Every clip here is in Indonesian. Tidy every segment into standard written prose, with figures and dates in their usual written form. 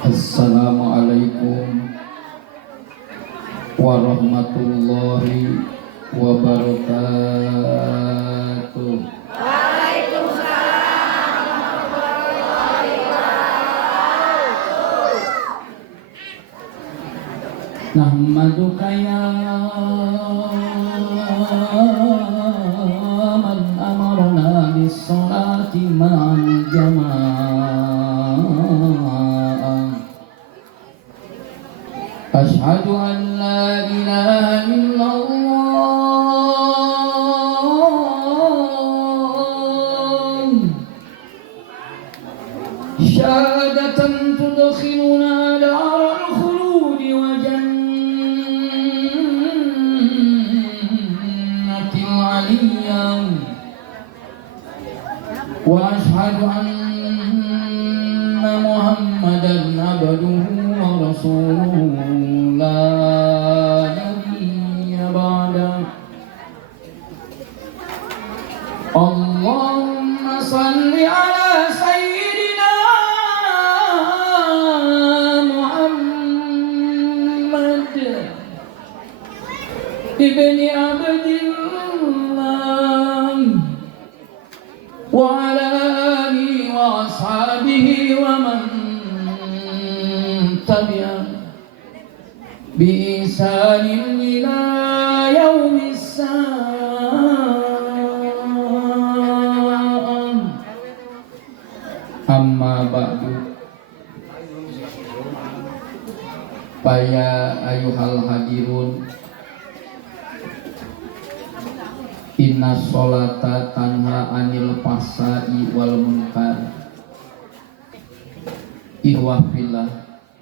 Assalamualaikum warahmatullahi wabarakatuh. Waalaikumsalam warahmatullahi wabarakatuh. Nahmaduka ya man amarna bis-sholati ma'al jamaah. Asyhadu an la ilaha illallah syahadatan tudkhiluna darul khulud wa jannatil 'aliyyah wa asyhadu anna Muhammadan abduhu wa rasuluhu la nabiyya ba'da. Allahumma salli ala sayyidina Muhammad ibni Abdillah wa ala alihi wa ashabihi wa man tabi'ah bi ihsanin ila yaumis saa'ah. Amma ba'du. Faya ayuhal hadirun, inna sholata tanha anil fahsai wal munkar. Ihwah fillah,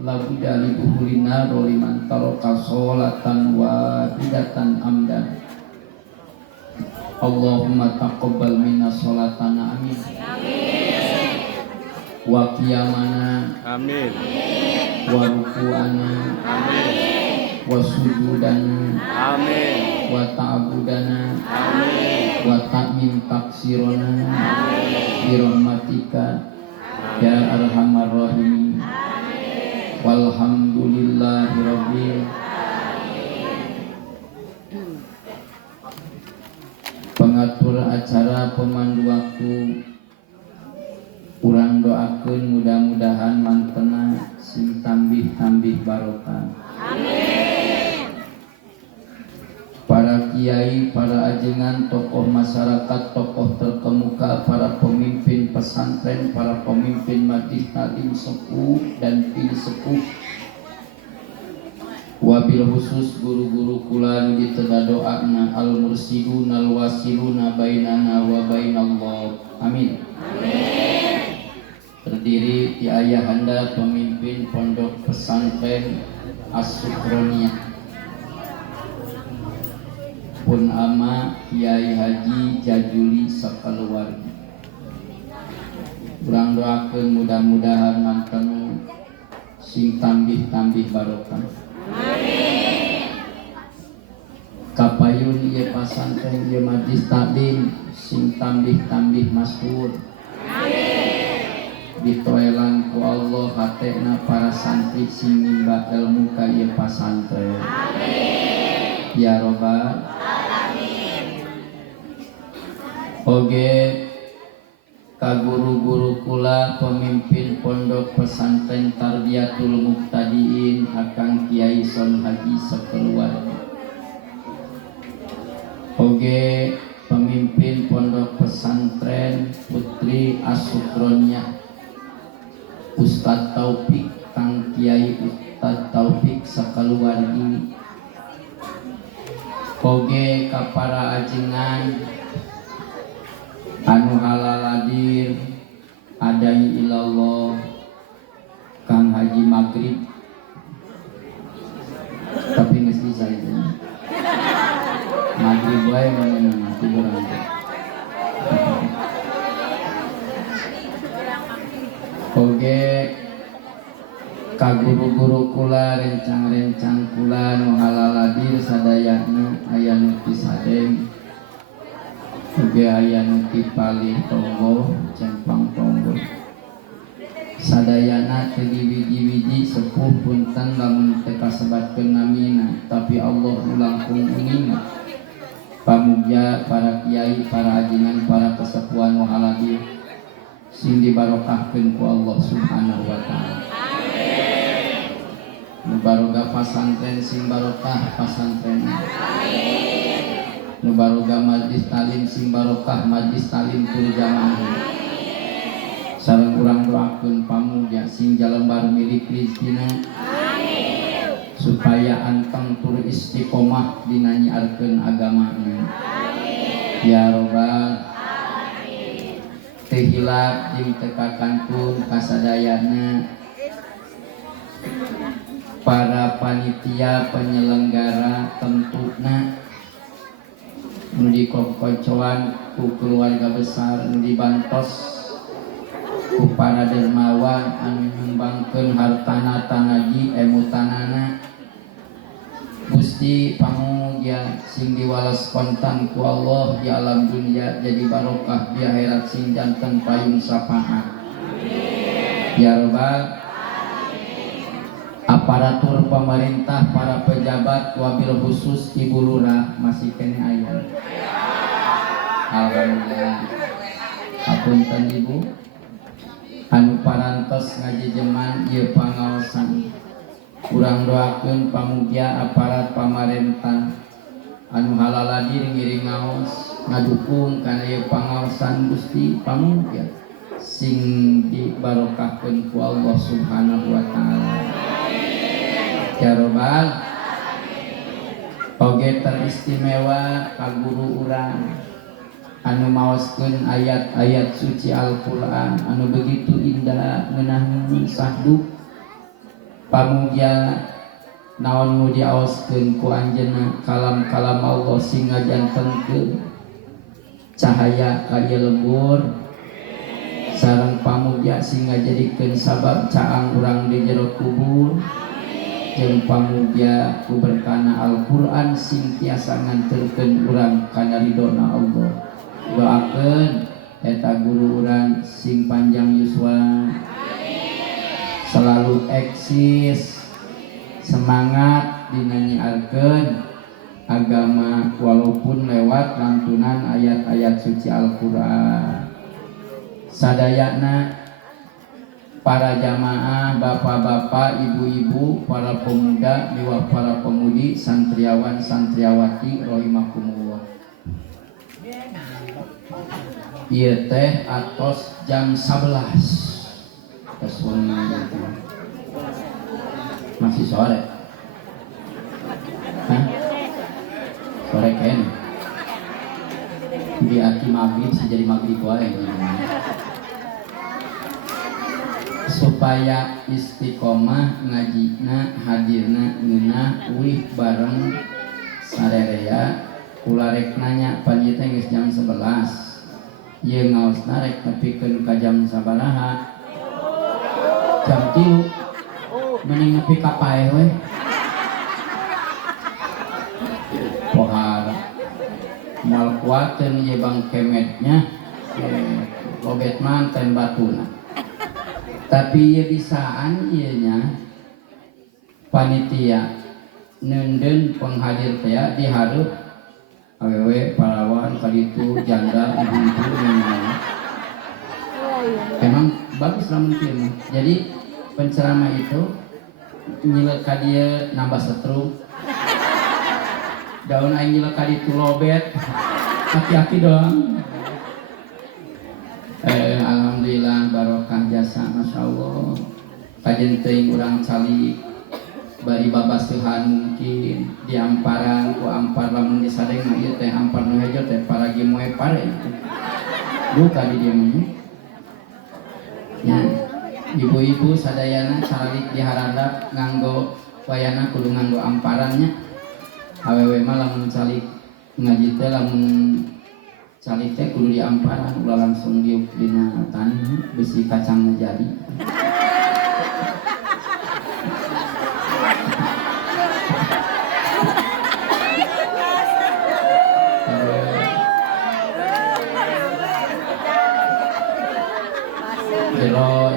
labu dari buhulina roliman taroka sholatan wahidatan amdan. Allahumma taqabbal minna sholatana amin. Wa qiyamana Amin. wa ruku'ana Amin. wa sujudana Amin. wa ta'budana Amin. wa ta'min taksirona bi rahmatika ya arhamar rahimin. Walhamdulillahi rabbil pengatur acara, pemandu waktu, urang doakeun mudah-mudahan mantena sing tambih-tambih barokah. Amin. Para kiai, para ajengan, tokoh masyarakat, tokoh terkemuka, para pemimpin pesantren, para pemimpin majelis taklim sepuh dan pil sepuh, wabil khusus guru-guru kula nu ditedadoana al mursidun al wasiluna bainana wa bainallah. Amin. Terdiri di ayahanda pemimpin pondok pesantren As-Sukroniyah, pun ama Kiai Haji Jajuli sakaluarga. Urang doakeun mudah-mudahan mantenu sing tambih-tambih barokah. Kapayun ieu pasantren ieu majelis taklim sing tambih-tambih masyhur. Ditoelan ku Allah hatena para santri sing nimba ilmu ka ieu pasantren. Ya Rabbal alamin. Oge ka guru-guru kula pemimpin pondok pesantren Tarbiyatul Muqtadiin Akang Kiai Son Haji sakeluarga. Oge pemimpin pondok pesantren Putri As-Sukroniyah Ustadz Taufik Kang Kiai Ustadz Taufik sakaluargi. Oge ka para ajengan anu halal hadir adai ilallah Kang Haji Maghrib tapi geus bisa itu Maghrib wae mana tiduran. Oge ka guru-guru kula rencang-rencang kula nu halal hadir sadayana aya nu ti Sadeng, oge aya nu ti Palih Tonggo, Cempang Tonggo. sadayana teu diwiji-wiji sepuh punten lamun teu kasebatkeun namina, tapi Allah nu langkung uning pamugya para kiai, para ajengan, para kesepuhan muhalabir sing dibarokahkeun ku Allah Subhanahu wa taala. Nu baroga pasantren sing barokah pasantren. Nu baroga majlis talim sing barokah majlis talim tul jamaah. Sareng urang doakeun pamugya sing jalembar milik rezekina. Supaya anteng tur istiqomah dina nyiarkeun agamana. Ya Rabbal alamin. Teu hilap jeung teu kakantun kasadayana para panitia penyelenggara tentuna nu dikocoan ku keluarga besar nu dibantos ku para dermawan anu nyumbangkeun hartana tanaji emutanana. Gusti pamugya sing diwales kontan ku Allah di alam dunia jadi barokah di akhirat sing janten payung sapaat. Ya Rabbal aparatur pemerintah, para pejabat, wabil khusus Ibu Lurah masih kene aya. Alhamdulillah. Hapunten Ibu. Anu parantos ngajejeman ieu pangaosan. Urang doakeun pamugya aparat pamarentah anu halaladir ngiring ngaos ngadukung kana ieu pangaosan Gusti pamugya sing dibarokahkeun ku Allah Subhanahu wa taala. Ya Rabbal oge teristimewa ka guru urang anu maoskeun ayat-ayat suci Al-Qur'an anu begitu indah ngeunah sahdu pamugya naon nu diaoskeun ku anjeunna kalam-kalam Allah sing ngajantenkeun cahaya ka dieu lembur sareng pamugya sing ngajadikeun sabab caang urang di jero kubur. Jeung pamugya ku berkana Al-Qur'an sing tiasa nganterkeun urang kana ridona Allah. Doakeun eta guru urang sing panjang yuswa. Selalu eksis semangat dina nyiarkeun agama walaupun lewat lantunan ayat-ayat suci Al-Qur'an. Sadayana para jamaah, bapak-bapak, ibu-ibu, para pemuda, liwat para pemudi, santriawan, santriawati, rahimakumullah. Ieu teh atos jam 11. Tos wengi itu. Masih sore. Hah? Sore kan? Di aki maghrib sih jadi maghrib wae. Supaya istiqomah ngajina hadirna ngeunah uih bareng sarerea kula rek nanya panjita geus jam 11 ieu ngaosna rek nepikeun ka jam sabaraha jam 3 mending nepi ka pae we pohara moal kuateun ieu bang kemetnya lobet manten batuna. Tapi ieu bisaan ieu nya panitia neundeun penghadir teh dihareup awewe pahlawan kaditu janda ibu-ibu nanya. Emang bagus lamun kieu mah. Jadi penceramah itu nyileuk ka dieu nambah setrum. Daun aing nyileuk ka ditu lobet. Aki-aki doang. Alhamdulillah barokah jasa Masya Allah kajen teuing urang calik bari babasuhan mungkin di amparan ku ampar lamun disadeng mah ieu teh ampar nu hejo teh paragi moe pare buka di dieu mah ya ibu-ibu sadayana calik diharap nganggo wayana kudu nganggo amparannya awewe mah lamun calik ngaji teh lamun calik teh kudu diamparan ulah langsung diuk dina tanah besi kacangna jadi. Jero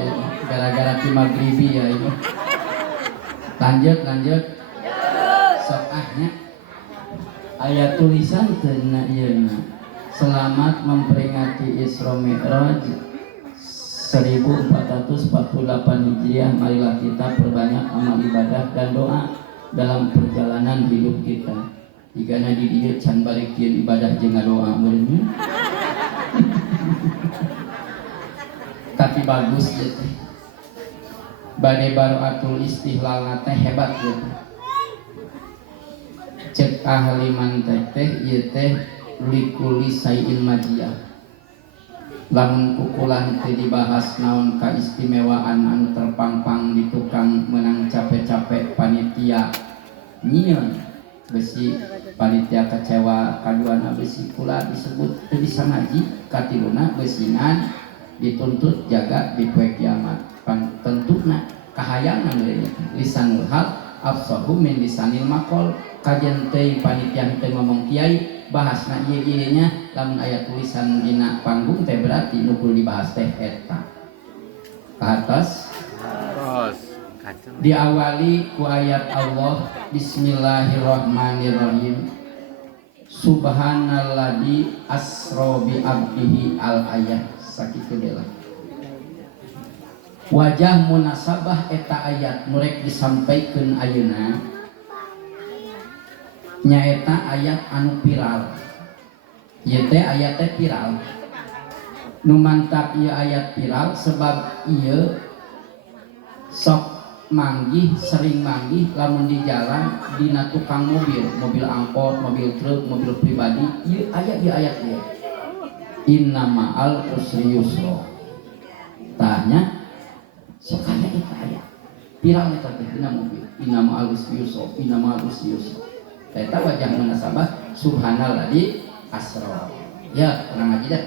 gara-gara Salati maghribi ya ini. Lanjut. Sok ahnya. Ayat tulisan teuna ieu na. Selamat memperingati Isra Mi'raj 1448 Hijriah. Marilah kita perbanyak amal ibadah dan doa dalam perjalanan hidup kita. Jika di dieu can barikeun ibadah jeung ngadoa meureun. Tapi bagus gitu. Bade baraatul istihlal teh hebat gitu. Cek ahli mantek teh ieu teh likuli sayin majiyah. Lamun kukulan teh dibahas naon kaistimewaan anu terpangpang di tukang menang capek-capek panitia nyieun besi panitia kecewa kaduana besi kula disebut teu bisa ngaji katiluna besinan dituntut jaga di poe kiamat tentuna kahayangan lisanul hal afsahu min lisanil maqal kajian teh panitia teh ngomong kiai bahasna ieu nya lamun aya tulisan dina panggung teh berarti nu kudu dibahas teh eta ka atas diawali ku ayat Allah Bismillahirrahmanirrahim Subhanalladzi asra bi abdihi al ayat sakitu deui wajah munasabah eta ayat murek disampaikeun ayeuna nyaeta ayat anu viral ieu teh ayat teh viral nu mantap ieu ayat viral sebab ieu sok manggih sering manggih lamun di jalan dina tukang mobil angkot, mobil truk, mobil pribadi ieu ayat ieu inna ma'al usri yusra tanya sok aya eta ayat viral eta teh dina mobil inna ma'al usri yusra eta wajah munasabah subhanalladzi asra ya urang ngaji dah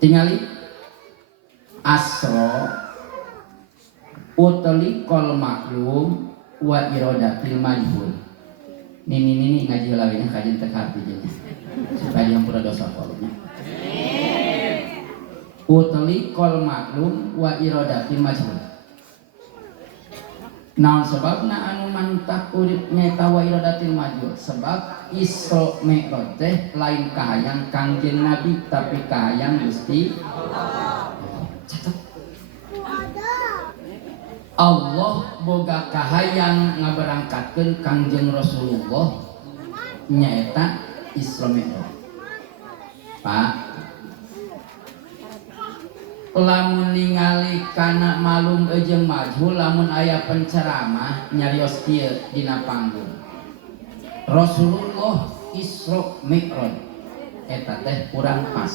tingali asra utali kol maklum wa iradatil majhul nini ngaji lawina kajian tekarti jadi supaya diampura dosa kolnya utali kol maklum wa iradatil majhul naon sebabna anu mantap urip nyaeta wa iradatil majhul sebab Isra Mi'raj teh lain kahayang Kangjeng Nabi tapi kahayang Gusti Allah boga kahayang ngaberangkatkeun Kangjeng Rasulullah nyaeta Isra Mi'raj. Pak, lamun ningali kana malum jeung majhul lamun aya penceramah nyarios kieu dina panggung. Rasulullah Isra Mi'raj eta teh kurang pas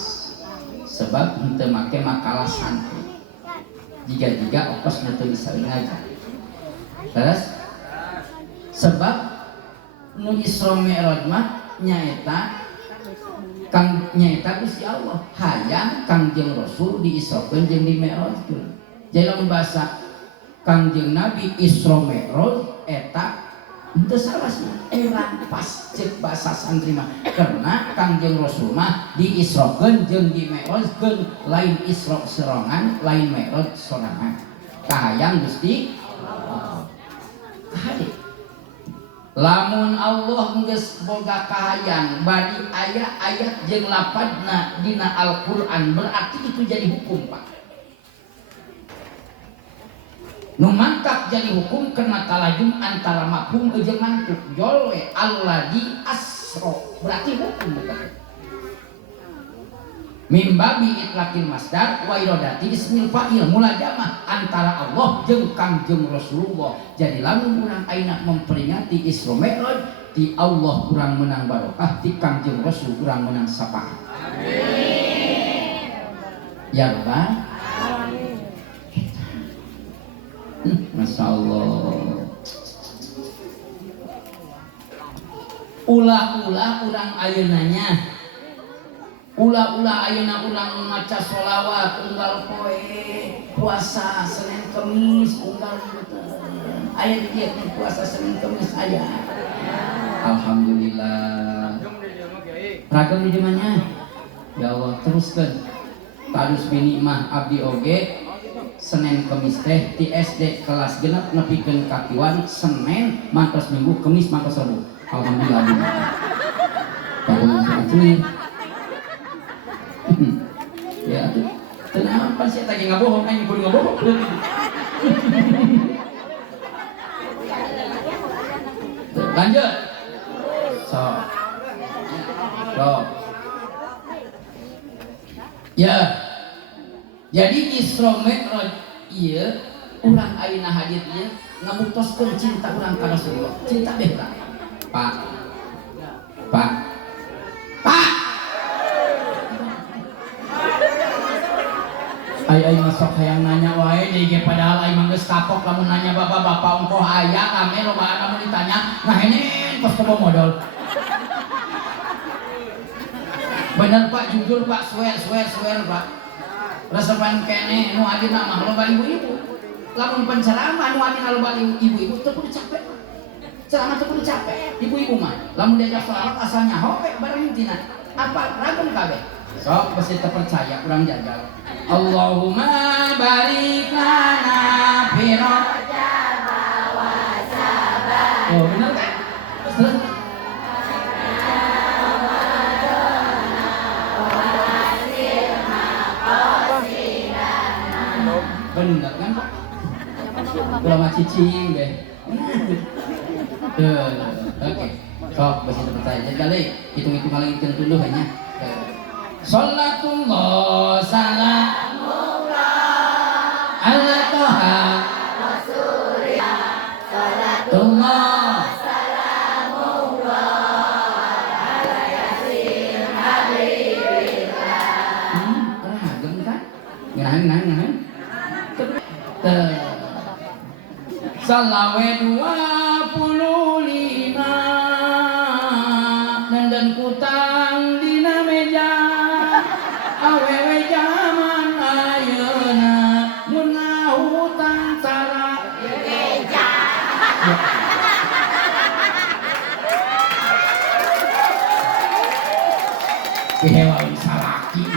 sebab henteu make makalah santri. Jika opos nanti bisa ngaji. Terus sebab nu Isra Mi'raj mah nyaeta Gusti Allah hayang Kangjeng Rasul diisrokeun jeung di Mi'rajkeun. Jadi lamun bahasa Kangjeng Nabi Isra Mi'raj eta henteu salah sih erang pas cek bahasa santri mah karena Kangjeng Rasul mah diisrokeun jeung di Mi'rajkeun lain Isra serangan lain Mi'raj sorangan kahayang Gusti Allah kahayang lamun Allah geus boga kahayang bari aya ayat jeung lapadna dina Al-Qur'an berarti itu jadi hukum Pak nu mantap jadi hukum kena talajum antara mafhum jeung mantuk jolwe alladzi asra berarti hukum bukan mimbabi itlaqil masdar wa iradati ismil fa'il mulajamah antara Allah jeung Kangjeng Rasulullah jadi lamun urang ayeuna memperingati Isra Mi'raj ti Allah urang menang barokah ti Kangjeng Rasul urang menang syafaat amin ya rabbal Masya Allah ulah-ulah urang ayeunanya ulah-ulah ayeuna urang maca sholawat unggal poe puasa Senin Kemis unggal aya dieu puasa Senin Kemis aya alhamdulillah ragam di dimana ya Allah teruskeun tarus bini mah abdi oge Senin Kemis teh ti SD kelas genep nepikeun kakiwan Senin mantos Minggu Kemis mantos Rebo. Alhamdulillah. Kalau masuk sini. Ya, kenapa sih tadi ngabohong kan kudu ngabohong. Lanjut. So. Ya. Jadi Isra Mi'raj ieu urang ayeuna hadir ieu ngabuktoskeun cinta urang ka Rasulullah. Cinta beh urang. Pak. Ai masuk hayang nanya wae deui ge padahal ai mah geus kapok lamun nanya bapak-bapak engko aya rame lobaan lamun ditanya ngahene kos kobo modal. Bener Pak, jujur Pak, swear Pak. Resepan kene nu adina mah loba ibu-ibu. Lamun penceramah nu adina loba ibu-ibu teu kudu capek. Ceramah teu kudu capek. Ibu-ibu mah lamun diajak sholawat asal nyaho we bareng tina. Apa ragun kabeh. Sok pasti terpercaya urang jajal. Allahumma barik lana fi Rajab wa Saban. Oh, bener kan? Terus bener kan Pak? Belum cicing deh. Oke. Sok pasti terpercaya. Jadi kali hitung-hitung lagi tunduh hanya. Salatullah salamullah ala toha rasulillah. Salatullah salamullah ala yasin habibillah. Ragam kan? Ngahan. Salawe 25 dan kutang dina meja awewe zaman ayeuna mun ngahutang cara meja. Hewan salaki.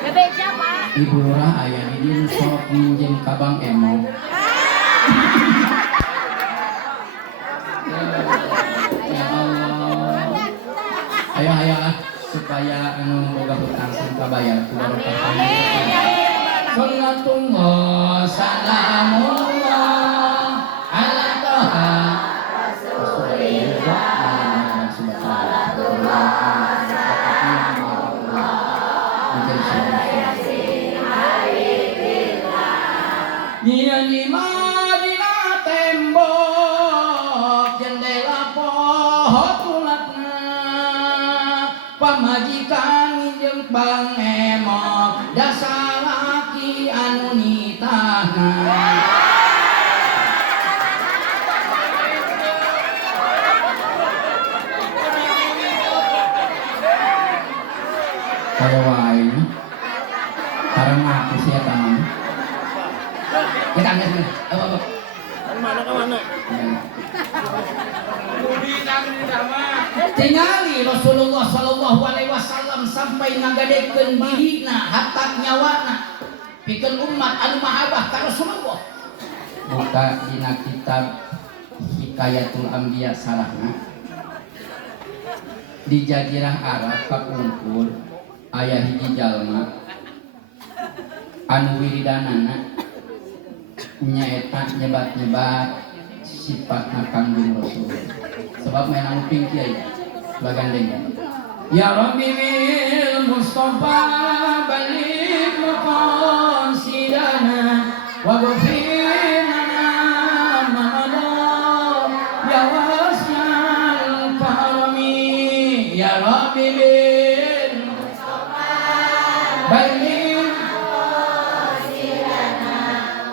Bebeja Pak. Ibu Lurah aya di dieu sok minjem ka Bang Emo. Ya Allah. Ayo lah supaya anu boga hutang sing kabayar ku barokah panjenengan. Sallatullah salamullah ala toha rasulillah. Nyian lima dina tembok jendela pohon tulatna pamajikan minjem Bang Emo dasar laki anu nitahna. Kaya wae nya karang aku sih eta mah. Kita ambil apa? Mana ke mana? Tingali Rasulullah sallallahu alaihi wasallam sampai ngagadekeun dirina hatta nyawana pikeun umat anu mahabbah ka Rasulullah. Buka dina kitab Hikayatul Anbiya sarahna di jazirah Arab kapungkur aya hiji jalma anu wiridanana nyaeta nyebat-nyebat sifat Kanjeng Rasul. Sebab main uping kiai bagandeng. Ya Rabbi bil Mustafa balik maqasidana wa ghfir lana ma madha ya wasi'al karami ya Rabbi bil Mustafa balik maqasidana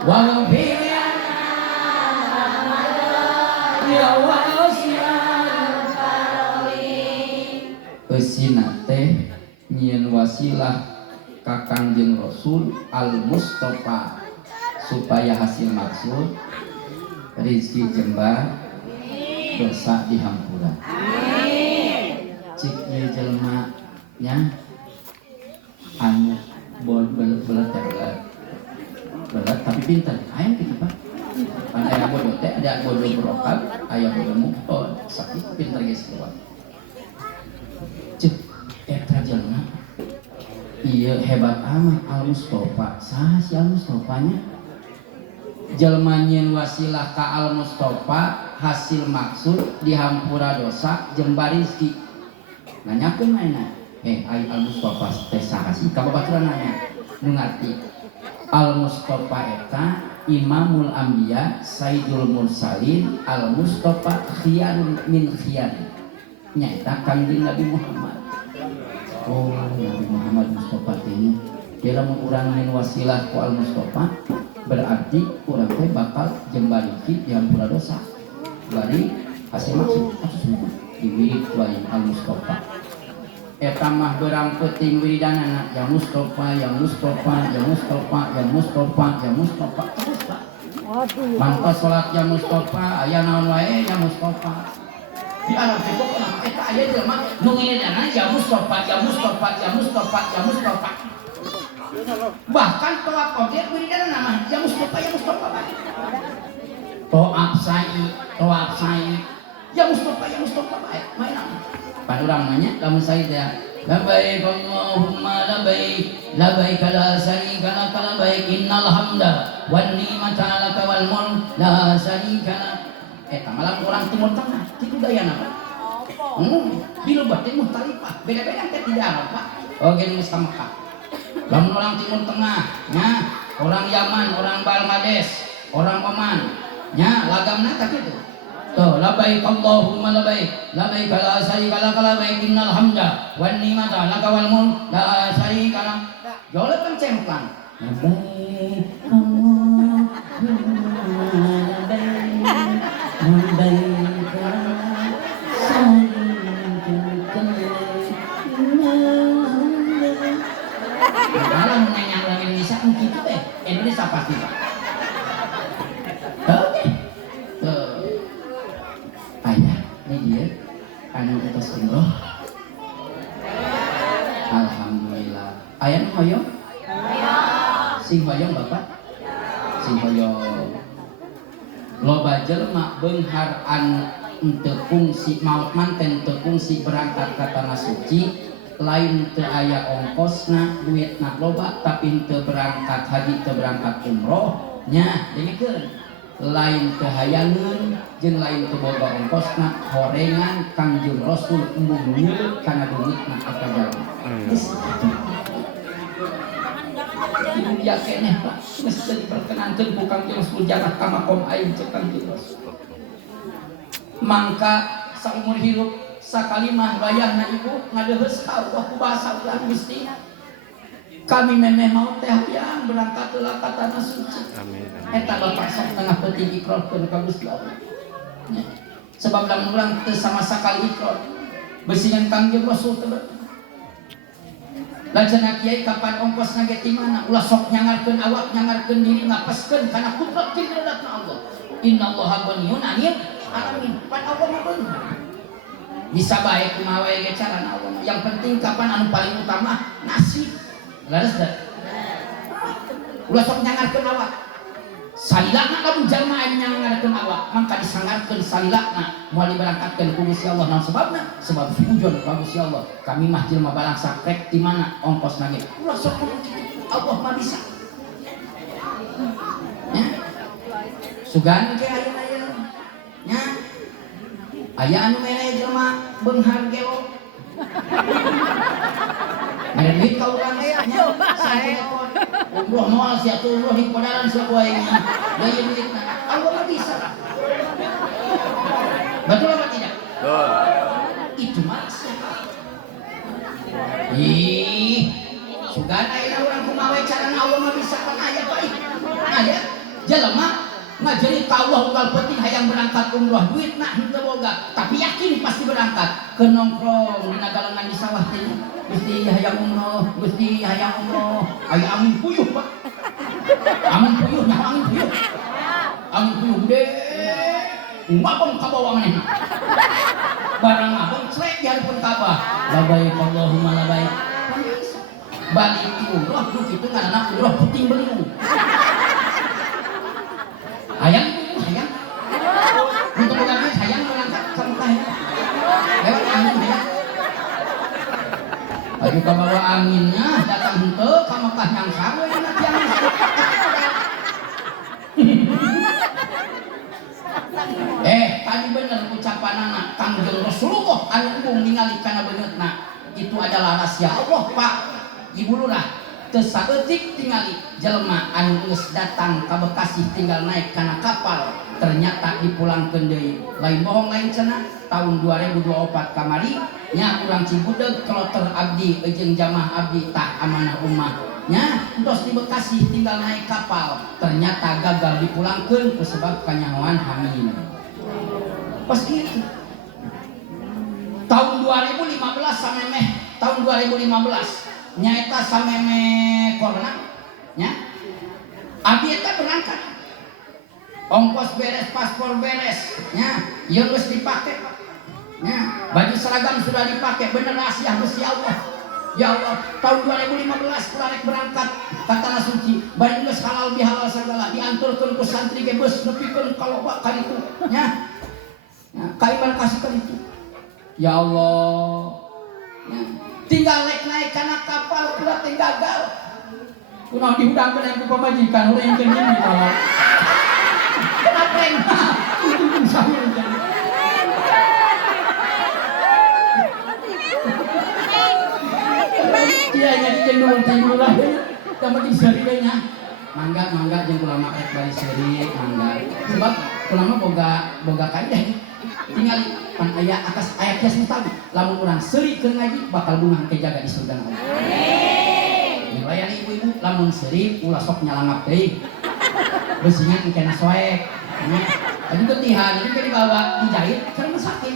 wa ghfir Kesina teh nyieun wasilah ka Kanjeng Rasul Al Mustafa supaya hasil maksud rezeki jembar dosa dihampura. Cik ieu jelema nya anu belet ya belet tapi pintar ayam gitu Pak. Kan aya bodoh teh ada bodoh berokat aya bodoh mumpon sakit pintar geus keluar cek eta jelema iya hebat amat Al Mustofa saha si Al Mustofanya jelema nyieun wasilah ka Al Mustofa hasil maksud dihampura dosa jeung barizki nanyakeun mainna ai Al Mustofa teh saha sih ka babaturan nanya nu ngarti Al Mustofa eta Imamul Anbiya Sayyidul Mursalin Al Mustofa khiyarun min khiyar nyaeta kangjeng Nabi Muhammad. Oh Nabi Muhammad Mustofa teh kira mun urang min wasilah ku Al Mustofa berarti urang teh bakal jembariki dihampura dosa bari hasil maksud semua diwirid ku Al Mustofa eta mah berang penting wiridanana ya Mustofa ya Mustofa ya Mustofa ya Mustofa ya Mustofa terus Pak. Mangka salat ya Mustofa aya naon wae ya Mustofa. Di alam teko kana eta aya jelema nu ngiridanana ya Mustofa ya Mustofa ya Mustofa ya Mustofa. Bahkan toa oge wiridanana mah ya Mustofa ya Mustofa. Toa sai ya Mustofa ya Mustofa bae main apa? Pada orang nanya, kamu saya dia, labaik Allahumma labaik, labaik la syarika lak labaik innal hamda wan ni'mata lak wal mulk la syarika lak. Eta malam orang Timur Tengah, kitu dayana Pak. Di leubeut teh Muhtalifah, beda-beda teh tidak apa. Oge nu sama Mekah. Lamun orang Timur Tengah, nya orang Yaman, orang Bangladesh, orang Oman, nya lagamna teh kitu. Tuh, labaik Allahumma labaik, labaik la syarika lak labaik innal hamda wan ni'mata lak wal mulk la syarika lak. Jole pencemplang. Labaik Allahumma labaik la syarika lak. Malah menanyang lagi Indonesia kitu teh. Indonesia pasti Pak. Oke. Dia anu atas umroh alhamdulillah aya nu hoyong sing hoyong Bapak sing hoyong loba jelema beunghar anu teu fungsi maot manten teu fungsi berangkat ka tanah suci lain teu aya ongkosna duitna loba tapi teu berangkat haji teu berangkat umroh nya dengikeun lain kehayangan jeung lain keboga ongkosna horengan Kangjeng Rasul embung ngeul kana duitna eta jalma. Ibu biar keneh Pak, geus teu diperkenankeun ku Kangjeng Rasul janah ka makom aing cek Kangjeng Rasul. Mangka saumur hirup sakalimah wayahna ibu ngadeuheus ka Allah ku basa urang Gusti. Kami memeh mau teh hayang berangkat heula ka tanah suci. Amin. Eta Bapak sok tengah penting ikrarkeun ka Gusti Allah. Sebab lamun urang teu sama sakali ikrar, beusingan Kangjeng Rasul teh. Lajana kiai kapan ongkosna ge ti mana? Ulah sok nyangarkeun awak, nyangarkeun diri ngapeskeun kana kudrat jeung kedatna Allah. Innallaha ghaniyun 'anil 'alamin. Pan Allah mah beunghar. Bisa bae kumaha wae ge carana Allah. Yang penting kapan anu paling utama nasib. Laras dah. Ulah sok nyangarkeun awak. Salilakna lamun jalma aya nyangarkeun awak, mangka disangarkeun salilakna moal diberangkatkeun ku Gusti Allah. Naon sebabna? Sebab sujujon ka Gusti Allah. Kami mah jelema balangsa rek di mana ongkosna ge. Ulah sok ngomong kitu. Allah mah bisa. Ya. Sugan ke aya nya. Aya anu mere jelema beunghar gelo. Ada duit kau urang nya, umroh moal sia tuh umroh di padaran sia ku aing mah. Gaya duitna. Allah mah bisa. Betul apa tidak? Betul. Itu maksud. Ih, sugan ayeuna urang kumaha we carana Allah mah bisa kan aya bae. Aya jelema ngajari ka Allah unggal penting hayang berangkat umroh duitna henteu boga, tapi yakin pasti berangkat. Ke nongkrong dina galengan di sawah teh. Gusti hayang umroh, Gusti hayang umroh. Aya angin puyuh, Pak. Angin puyuh, nyaho angin puyuh. Angin puyuh gede. Mabeng ka bawah manehna. Barang mabeng clek di hareupeun Ka'bah. Labaik Allahumma labaik. balik ti umroh nu kitu ngaranna umroh puting beliung. Hayang itu hayang. Untuk boga duit hayang berangkat ka Mekah ya. Lewat angin hayang. Aju ka bawa anginnya datang henteu ka Mekah yang sawe na tiang. Tadi bener ucapanana Kangjeng Rasulullah anu embung ningali kana beungeutna itu adalah rahasia Allah Pak Ibu Lurah. Teu saeutik tingali jelema anu geus datang ka Bekasi tinggal naik kana kapal ternyata dipulangkeun deui. Lain bohong lain cenah tahun 2024 kamari nya urang Cibudeg kloter abdi jeung jamaah abdi tah amanah ummah nya entos di Bekasi tinggal naik kapal ternyata gagal dipulangkeun kusebab kanyahoan hamil. Pas gitu tahun 2015 samemeh tahun 2015 nyaeta samemeh corona nya abdi eta berangkat ongkos beres paspor beres nya ieu geus dipake nya baju seragam sudah dipake bener rahasia Gusti Allah. Ya Allah, tahun 2015 kurang berangkat ka tanah suci, bari geus halal bihalal sagala dianturkeun ku santri ge beus nepikeun ka loba ka ditu nya. Nya kaiman kasih ka ditu. Ya Allah. Nya tinggal naik kana kapal kuda teh gagal. Kunaon diudangkeun ku pamajikan urang teh nyeun ditolak. Kenapa enggak? Itu sambil jadi. Iya jadi jendul lah sama di serinya mangga jeung ulama rek bari seri mangga sebab ulama boga kaidah tinggal pan aya atas aya kias mutawi lamun urang seri keur ngaji bakal bunga ke jaga di surga Allah. Amin. Layani ibu-ibu lamun seri ulah sok nyalangap deui. Beusingan engkena soek. Aju ketihan jadi dibawa dijahit ke rumah sakit.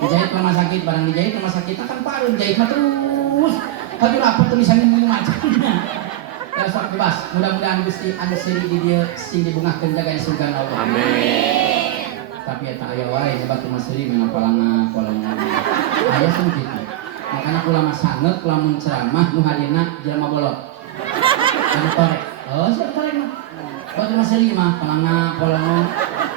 Dijahit ke rumah sakit barang dijahit ke rumah sakit akan paru jahit mah terus. Tapi apa tulisannya mau macamnya? Ya sok bebas. Mudah-mudahan Gusti anu siri di dieu sing dibungahkeun jaga di surga Allah. Amin. Tapi eta aya wae nyebat rumah siri mena polanga. Aya sing kitu. Makana ulama sanget lamun ceramah nu hadirna jelema bolot. Anu korek. Oh, siap korek mah. Buat rumah siri mah polanga.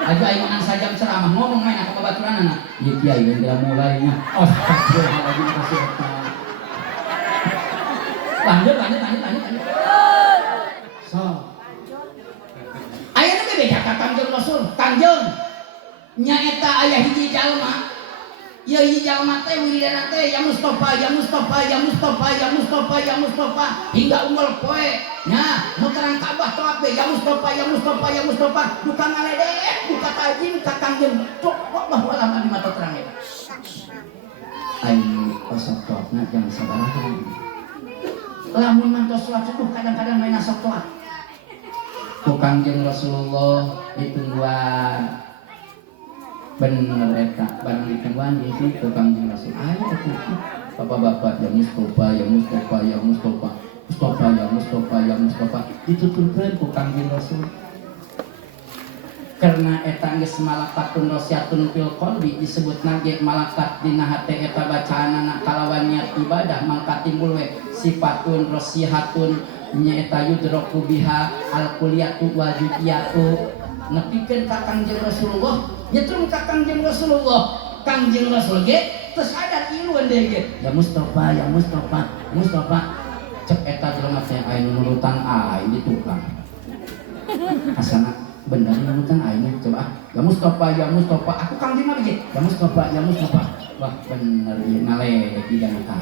Aja aing menang sajam ceramah ngomong main aku babaturanna. Ieu kiai geus mulainya. Astagfirullahaladzim kasih eta. Lanjut. So. Aya nu beda ka Kangjeng Rasul. Kangjeng nyaeta aya hiji jalma. Ya hiji jalma teh wiridana teh ya Mustofa hingga unggal poe. Nya nu terang Ka'bah tawaf ya Mustofa buka ngaledek buka tajim ka Kangjeng. Cok wallahu alam di mata terang eta. Aing kosok tawafna jangan sabaraha. Lamun mantos sholat subuh kadang-kadang main asok sholat. Kangjeng Rasulullah ditungguan bener eta barang ditungguan itu Kangjeng Rasul. Ayo itu bapak-bapak ya Mustofa dituturkeun ku Kangjeng Rasul. Karena eta geus malakatun rosiatun fil qalbi disebutna ge malakat dina hate eta bacaanana kalawan niat ibadah mangka timbul we sifatun rosihatun nyaeta yudraku biha al kulliyatu wa juz'iyatu nepikeun ka Kangjeng Rasulullah nyetrum ka Kangjeng Rasul ge teu sadar iluan deui ge ya Mustofa cek eta jelema teh aya nurutan aing di tukang asana bener nurutan aing coba ya Mustofa aku Kang di mana ge ya Mustofa wah bener ieu ngaledek di dana ka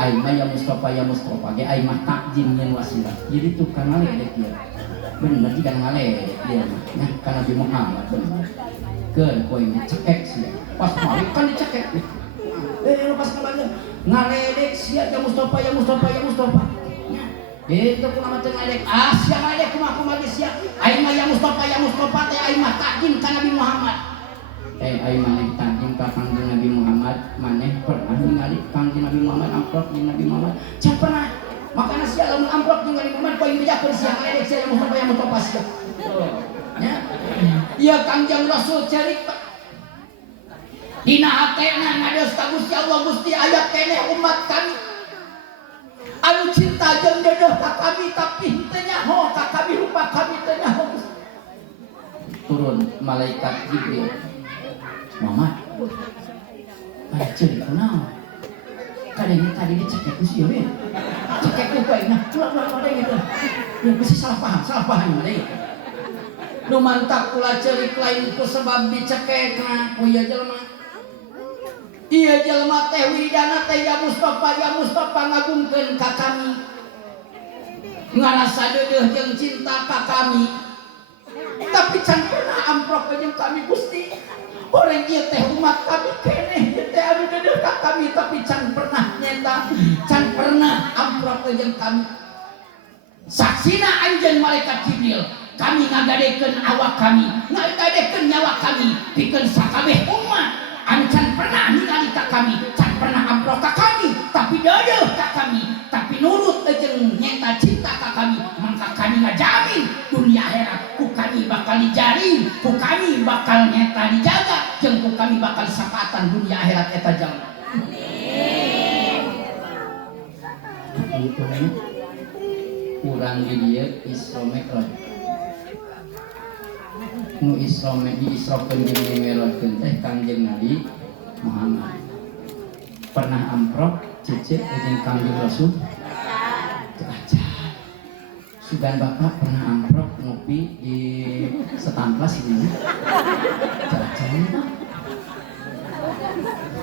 aing mah ya Mustofa ge aing mah takjim nyen wasilah jadi tukang ngaledek ieu bener jiga ngaledek ieu mah nah ka Nabi Muhammad bener keun poin dicekek sia pas malik kan dicekek lepas ka bandung ngaledek sia ya Mustofa itu kumaha teu ngadek sia ngadek kumaha ge sia aing mah ya Mustofa teh aing mah takjim ka Nabi Muhammad aing maneh takjim ka Kangjeng Nabi Muhammad maneh pernah ningali Kangjeng Nabi Muhammad amplop jeung Nabi Muhammad can pernah makana sia lamun amplop jeung Nabi Muhammad poin bejakeun sia ngadek sia ya Mustofa sia nya ieu Kangjeng Rasul cerita dina hatena ngadeus ka Gusti Allah Gusti aya keneh umat kami anu cinta jeung dedeh ka kami tapi teu nyaho ka kami rupa kami teu nyaho. Turun malaikat Jibril. Muhammad. Aya ceuk kunaon? Kadang tadi dicekek ku sieu we. Cekek ku bae nah, ulah gitu. Ya bisa salah paham deui. Nu mantap ulah ceurik lain ku sebab dicekekna ku ieu jelema. Ieu jelema teh widana teh ya Mustafa ngagungkeun ka kami. Ngarasa deudeuh jeung cinta ka kami. Tapi can pernah amprok jeung kami Gusti. Orang ieu teh umat kami keneh teh anu deudeuh ka kami tapi can pernah nyeta, can pernah amprok jeung kami. Saksina anjeun malaikat Jibril, kami ngagadekeun awak kami, ngagadekeun nyawa kami pikeun sakabeh umat. Anu can pernah ningali ka kami, can pernah amprok ka kami, tapi deudeuh ka kami, tapi nurut jeung nyeta cinta ka kami, mangka kami ngajamin dunia akhirat ku kami bakal dijaring, ku kami bakal nyeta dijaga, jeung ku kami bakal sapatan dunia akhirat eta jalma. Amin. Itu urang di dieu Isra Mi'raj. Nu Isra diisrokeun jeung Mi'rajkeun teh Kangjeng Nabi Muhammad. Pernah amprok cicit jeung Kangjeng Rasul? Aja. Sugan bapak pernah amprok ngopi di Setamplas ini? Aja.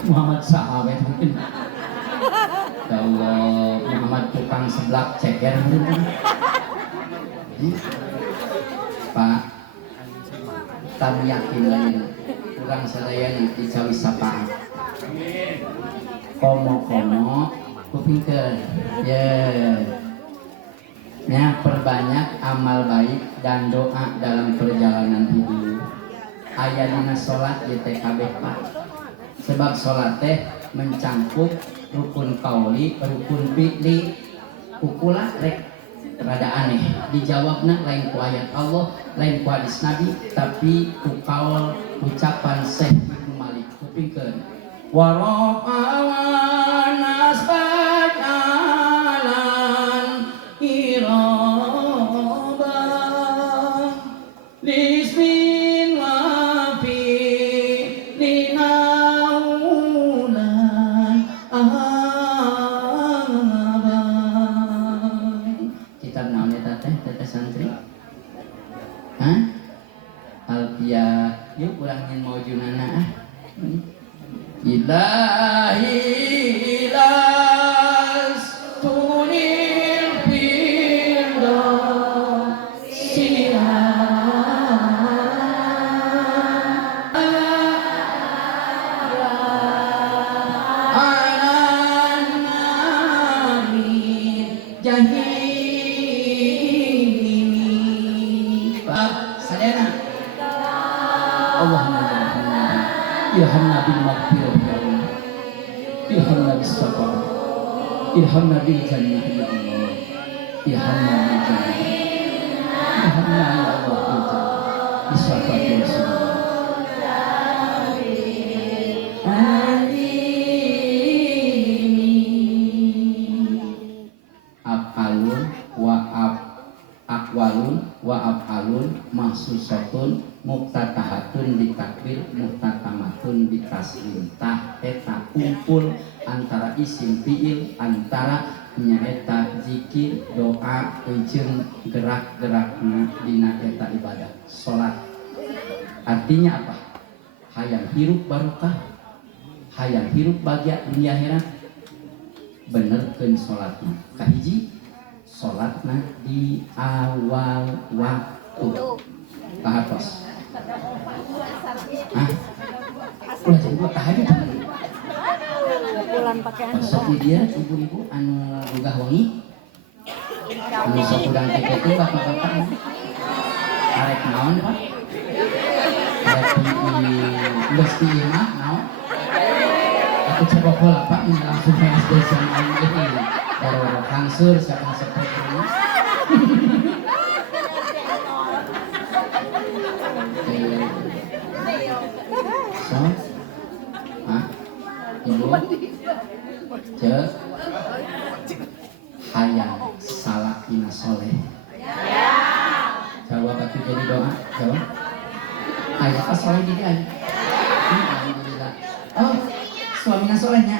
Muhammad sahabat mungkin. Ya Allah, Muhammad tukang seblak ceker mungkin. Pak, kami yakin lain kurang sadayana dicawi sapaan. Komo-komo kupingkeun. Ya, perbanyak amal baik dan doa dalam perjalanan hidup. Aya dina salat di TKB Pak. Sebab salat teh mencangkup rukun qauli, rukun fi'li. Ukula rek rada aneh dijawabna lain ku ayat Allah, lain ku hadis Nabi, tapi ku kaul ucapan Syekh Ibnu Malik. Kupingkeun wa rafa'a nasbajalan iraba lismin wa fi linaulan aban. Kitab naon eta teh santri? Hah? Alfiah. Yuk urang nyen maujunana ah. Ilahi las tunil firdo siha alan nabi jahili sadena Allahumma ilhamna bil maghfirah ya Allah, ilhamna bis sabr, ilhamna bil jannah ya Allah, ilhamna bil jannah, ilhamna ya Allah bil jannah, bis sabr ya Rasulullah. Af'alun wa aqwalun wa af'alun mahsusatun muftatahatun ditakbir muftatamatun ditaslim. Tah eta kumpul antara isim fiil antara nyaeta zikir doa jeung gerak-gerakna dina eta ibadah salat. Artinya apa? Hayang hirup barokah, hayang hirup bahagia dunia akhirat, benerkeun salatna. Kahiji salatna di awal waktu. Kahapos. Hah? Ulah jadi gua tahajud. Bulan pakai anu. Masuk dia ibu-ibu anu gugah wangi. Anu sok udang tiketing bapak-bapak. Arek naon, Pak? Arek geus di imah naon? Aku coba bola, Pak, ini langsung SD sama ini. Baru hangsur siapa seperti ini. So, ibu, cek, soleh di dia. Alhamdulillah. Oh, suaminya solehnya.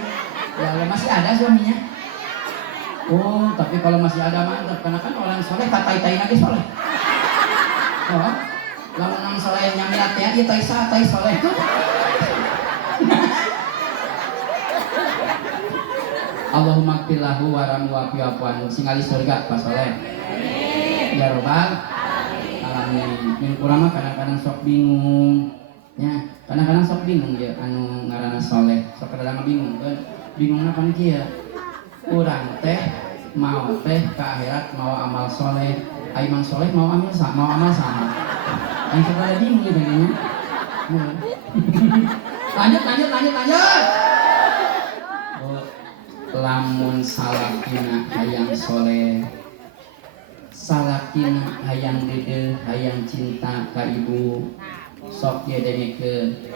Ya Allah, masih ada suaminya. Oh, tapi kalau masih ada mantap, karena kan orang soleh katai-tai lagi soleh. Oh, lamun nang soleh nyamilat ya, ieu tai soleh. Allahumma qbillahu warhamhu wa fi'afu singali surga pas soleh. Ya robbal alamin. Min kurang mah kadang-kadang sok bingung. Ya, kadang-kadang sok bingung ya anu ngaranna soleh. Sok kadang bingung kan. Bingung apa kieu? Urang teh mau teh ke akhirat mau amal soleh. Ai mang soleh mau amal sama. Yang kita bingung gitu kan. Lanjut. Lamun salakina hayang soleh, salakina hayang dede, hayang cinta ka ibu, sok ye dengekeun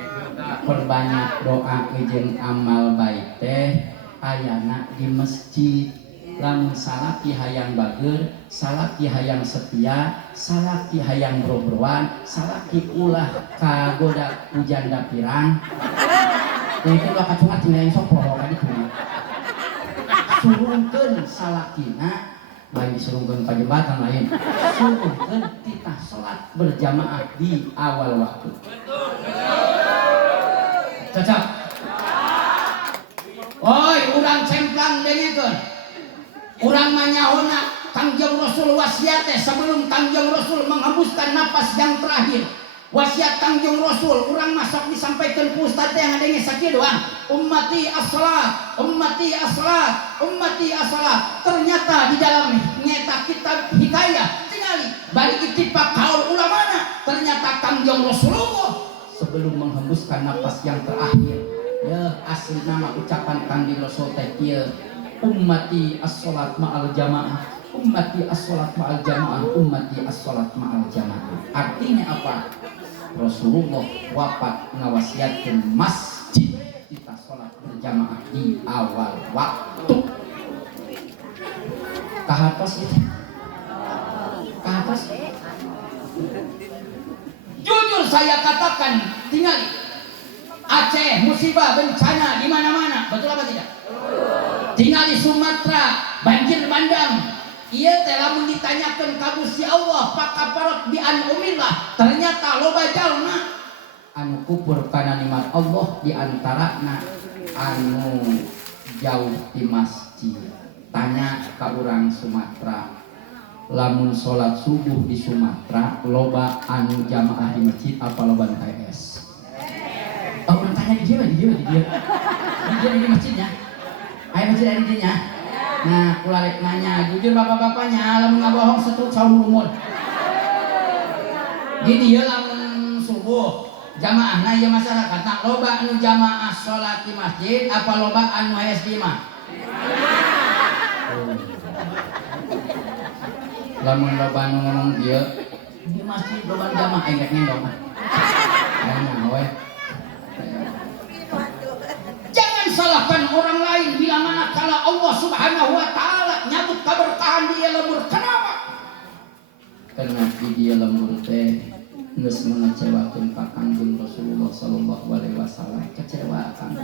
perbanyak doa jeung amal baik teh ayana di masjid. Lamun salaki hayang bageur, salaki hayang setia, salaki hayang bro-broan, salaki ulah kagoda ujanda pirang. Itu ulah kacungat tina yang sok poro ka ditu. Surungkeun salakina lain disurungkeun ka jembatan lain. Surungkeun titah salat berjamaah di awal waktu. Cocok. Oi, urang cemplang dengekeun. Urang manyahona Kangjeng Rasul wasiat teh sebelum Kangjeng Rasul menghembuskan napas yang terakhir. Wasiat Kangjeng Rasul urang masuk disampaikan ku ustaz teh ngadenge sakieu doang. Ummati as-salat, ummati as-salat, ummati as-salat. Ternyata di dalam nyata kitab hikayah tingali bari ittifaq kaul ulamana ternyata Kangjeng Rasulullah sebelum menghembuskan napas yang terakhir ya asli nama ucapan Kangjeng Rasul teh kieu ummati as-salat ma'al jamaah, ummati as-salat ma'al jamaah, ummati as-salat ma'al jamaah. Artinya apa? Rasulullah wafat ngawasiatkeun masjid kita salat berjamaah di awal waktu. Kahatos itu. Kahatos. Jujur saya katakan tinggal Aceh musibah bencana di mana-mana, betul apa tidak? Tinggal di Sumatera banjir bandang. Iya teh lamun ditanyakeun ka Gusti Allah pakaparot bi an umillah ternyata loba jalma anu kufur kana nikmat Allah di antarana anu jauh di masjid. Tanya ka urang Sumatera lamun salat subuh di Sumatera loba anu jamaah di masjid apa loba nu KS? Oh, urang tanya di dia di masjidnya. Ayo masjid ada di dinya. Nah, kularek nanya, jujur bapak-bapaknya, lamun ngabohong setruk saumur umur. Gini ya lamun subuh jamaah, nah ya masyarakat, nah loba anu jamaah sholat di masjid, apa loba anu hayas di imah? Lamun loba anu ngomong dia di masjid loba jamaah, ingat ngendong. Nah, weh. Jangan salahkan orang lain bila manakala Allah Subhanahu wa taala nyabut keberkahan di lembur. Kenapa? Karena di dia lembur teh geus mengecewakeun ka Kangjeng Rasulullah sallallahu alaihi wasallam. Kecewa kan.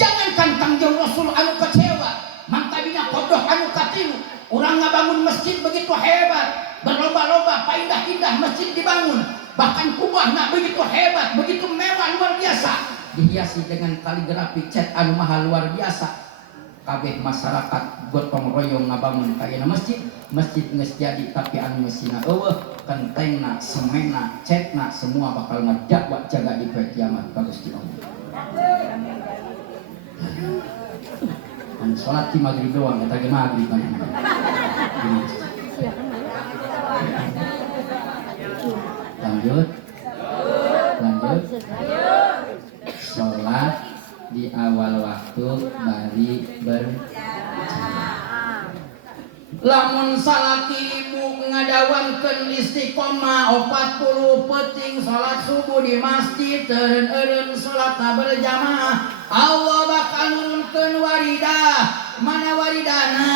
Jangankan Kangjeng Rasul anu kecewa, mangka dina qadhoh anu katilu. Urang ngabangun masjid begitu hebat, berlomba-lomba indah-indah masjid dibangun. Bahkan kubahna begitu hebat, begitu mewah luar biasa, dihiasi dengan kaligrafi cat anu mahal luar biasa. Kabeh masyarakat gotong royong ngabangun kayana masjid geus jadi tapi anu meusina eueuh kentengna, semena, catna semua bakal ngadakwah jaga di poe kiamat ka Gusti Allah. Anu salat di maghrib doang eta ge maghrib kan. Lanjut. Sholat di awal waktu bari lamun salaki ibu ngadawankeun istiqomah 40 peting sholat subuh di masjid eureun sholat berjamaah Allah bakal nurunkeun waridah mana waridana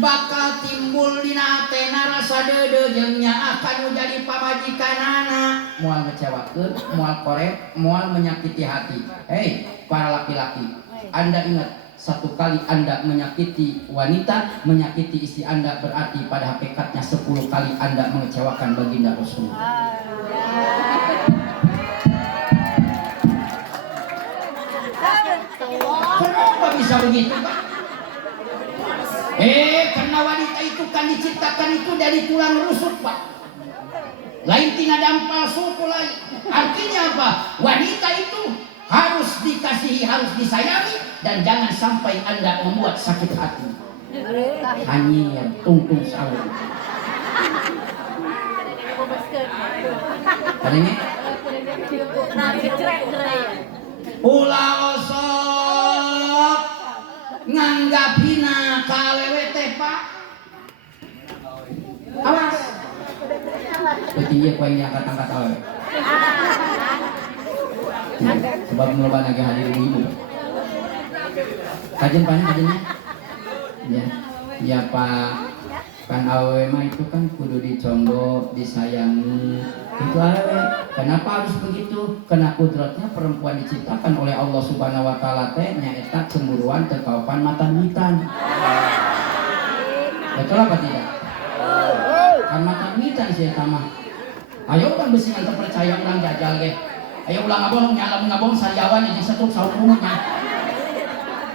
bakal timbul dina hatena rasa deudeu jeung nya akan jadi pamajikanana moal ngecewakeun, moal korek, moal menyakiti hati. Hei, para laki-laki, Anda ingat satu kali Anda menyakiti wanita, menyakiti istri Anda berarti pada hakikatnya 10 kali Anda mengecewakan baginda Rasul. Kenapa bisa begitu, Pak? Karena wanita itu kan diciptakan itu dari tulang rusuk, Pak. Lain tina dampal suku lain. Artinya apa? Wanita itu harus dikasihi, harus disayangi, dan jangan sampai Anda membuat sakit hati. Anyir, tungtung sawung. Kadangnya ulah osok nganggapina kalewe teh, Pak. Awas. Berarti ieu poe nya angkat awewe. Sebab meloba lagi hadir ibu. Kajian panjang kajiannya. Ya. Ya Pak. Kan awewe mah itu kan kudu dicondok, disayangi. Itu awewe. Kenapa harus begitu? Karena kudratnya perempuan diciptakan oleh Allah Subhanahu wa taala teh nyaeta cemburuan teu kaopan matan-mitan. Betul apa tidak? Kan matan-mitan sih eta mah. Ayo kan beusi ngan percaya urang jajal ge. Ayo ulang ngabong nyala ngabong sariawan jeung setruk saur umurnya.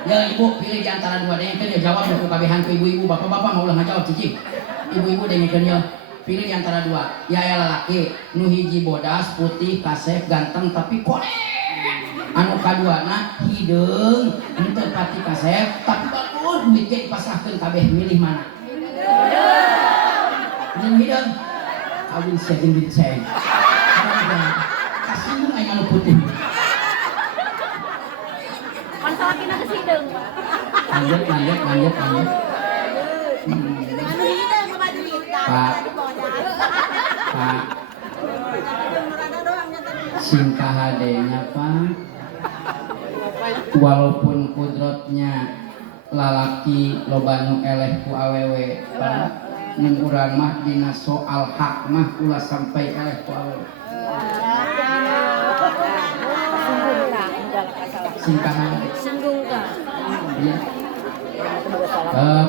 Ya ibu pilih di antara dua dengekeun ya jawab ku kabehan ku ibu-ibu bapak-bapak mau ulang ngajawab cicing. Ibu-ibu dengekeun ya. Pilih di antara dua. Ya lalaki nu hiji bodas putih kasep ganteng tapi kone. Anu kaduana hideung henteu pati kasep tapi bagus duit ge dipasrahkeun kabeh milih mana? Hideung. Kawin sia jeung duit saya. Kasih aya anu putih. Pansalakina ke sideng. Lanjut. Anu hidung sama duit. Pak. Singkah hadenya Pak. Walaupun kudrotnya lalaki loba nu eleh ku awewe Pak. Mun urang mah dina soal hak mah ulah sampai eleh ku awewe. Singkah hade. Singgung ka. Iya.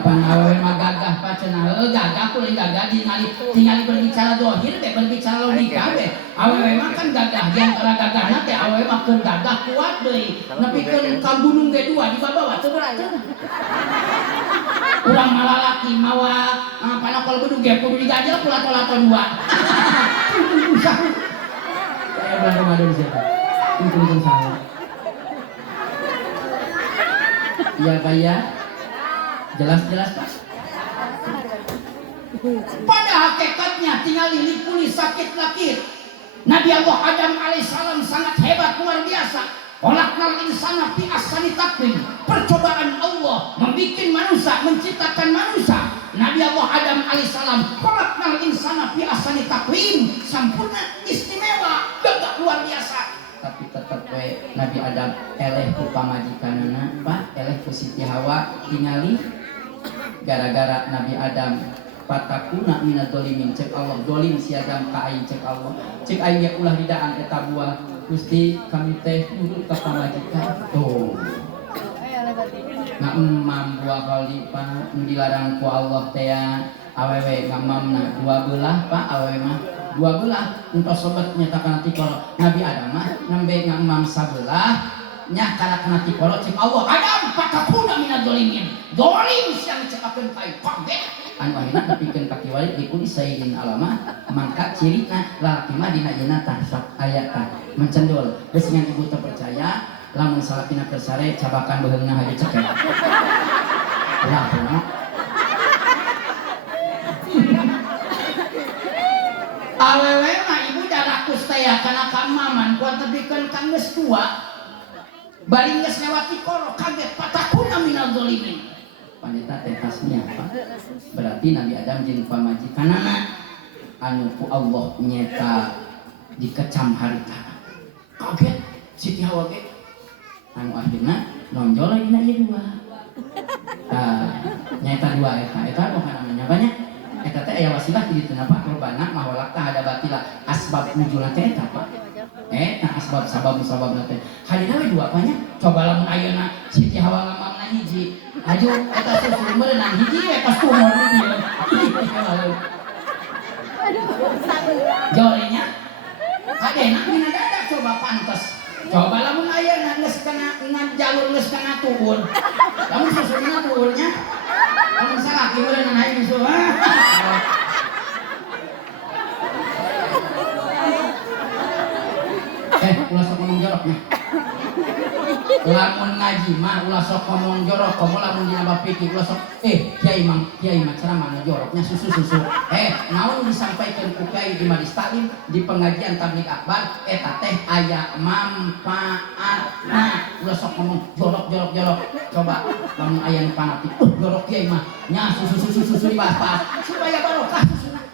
Pan awewe mah gagah Pak cenah. Gagah ku lain gagah tingali berbicara dohir teh berbicara logika teh. Awewe mah kan gagah di antara gagahna teh awewe mah keun gagah kuat deui. Nepikeun ka gunung ge dua di babawa teu berat. Urang mah lalaki mawa panokol gedung ge kudu digajel ku lato-lato dua. Kayak bulan Ramadan siapa? Untung salah. Iya Pak ya. Jelas Pak. Pada hakikatnya tinggal lipuli sakit lakit. Nabi Allah Adam alaihissalam sangat hebat luar biasa. Khalaqnal insana fi ahsani taqwim. Percobaan Allah membuat manusia, menciptakan manusia. Nabi Allah Adam alaihissalam khalaqnal insana fi ahsani taqwim. Sempurna, istimewa, gagah luar biasa. Tapi tetap we Nabi Adam eleh ku pamajikanana, Pak, eleh ku Siti Hawa tingali gara-gara Nabi Adam patakuna minad dolimin cek Allah dolim siagam ka aing cek Allah cek aing ya ulah didaan eta buah Gusti kami teh nurut ka pamajikan tuh ngamam buah khalifah nu dilarang ku Allah teh awewe ngamamna dua belah Pak awewe mah dua belah entos sobat nyatakan ati kalau Nabi Adam mah nembe ngamam sabelah nya kana tipolo cek Allah Adam patakuna minad dolimin dolim siang cekakeun ka pangge anu akhirna nepikeun ka kiwali dikuli sayyidin alama mangka cirina lalaki mah dina yeuna tah sok aya tah mencendol geus ngan ibu teu percaya lamun salakina kesare cabakan beheungna hayu cekek ulah kunaon awewe mah ibu darakus teh kana kamaman kuat tepikeun kang geus tua balik geus lewati koro kaget patakuna minal zalimin. Paneta teh tasnya apa? Berarti Nabi Adam jeung pamajikanana anu ku Allah nyeta dikecam harita. Kaget Siti Hawa ge anu akhirna nonjol lagi na ieu dua. Nyata dua eta bukan namanya banyak. Eta teh aya wasilah di ditu napa robana maholak tah ada batilah asbab nuzulna teh eta Pak. Eta asbab sabab teh. Halina we dua banyak. Coba lamun ayeuna Siti Hawa ngamamna hiji. Aju eta susu meunang hiji we pas tumor di dieu. Jorenya kadena mina dadak coba pantes. Coba lamun ayeuna geus kana jalur geus kana tubur. Lamun susuna tuburnya lamun salaki meureun naik susu. Ulah sok ngomong joroknya. Lamun ngaji mah ulah sok ngomong jorok, komo lamun dina bapiki ulah sok kiai mah ceramah joroknya susu. Naon disampaikan ku kiai di majelis taklim di pengajian tablik akbar eta teh aya manfaatna. Ulah sok ngomong jorok. Coba lamun aya nu fanatik, jorok kiai mah nya susu dibahas supaya barokah susuna.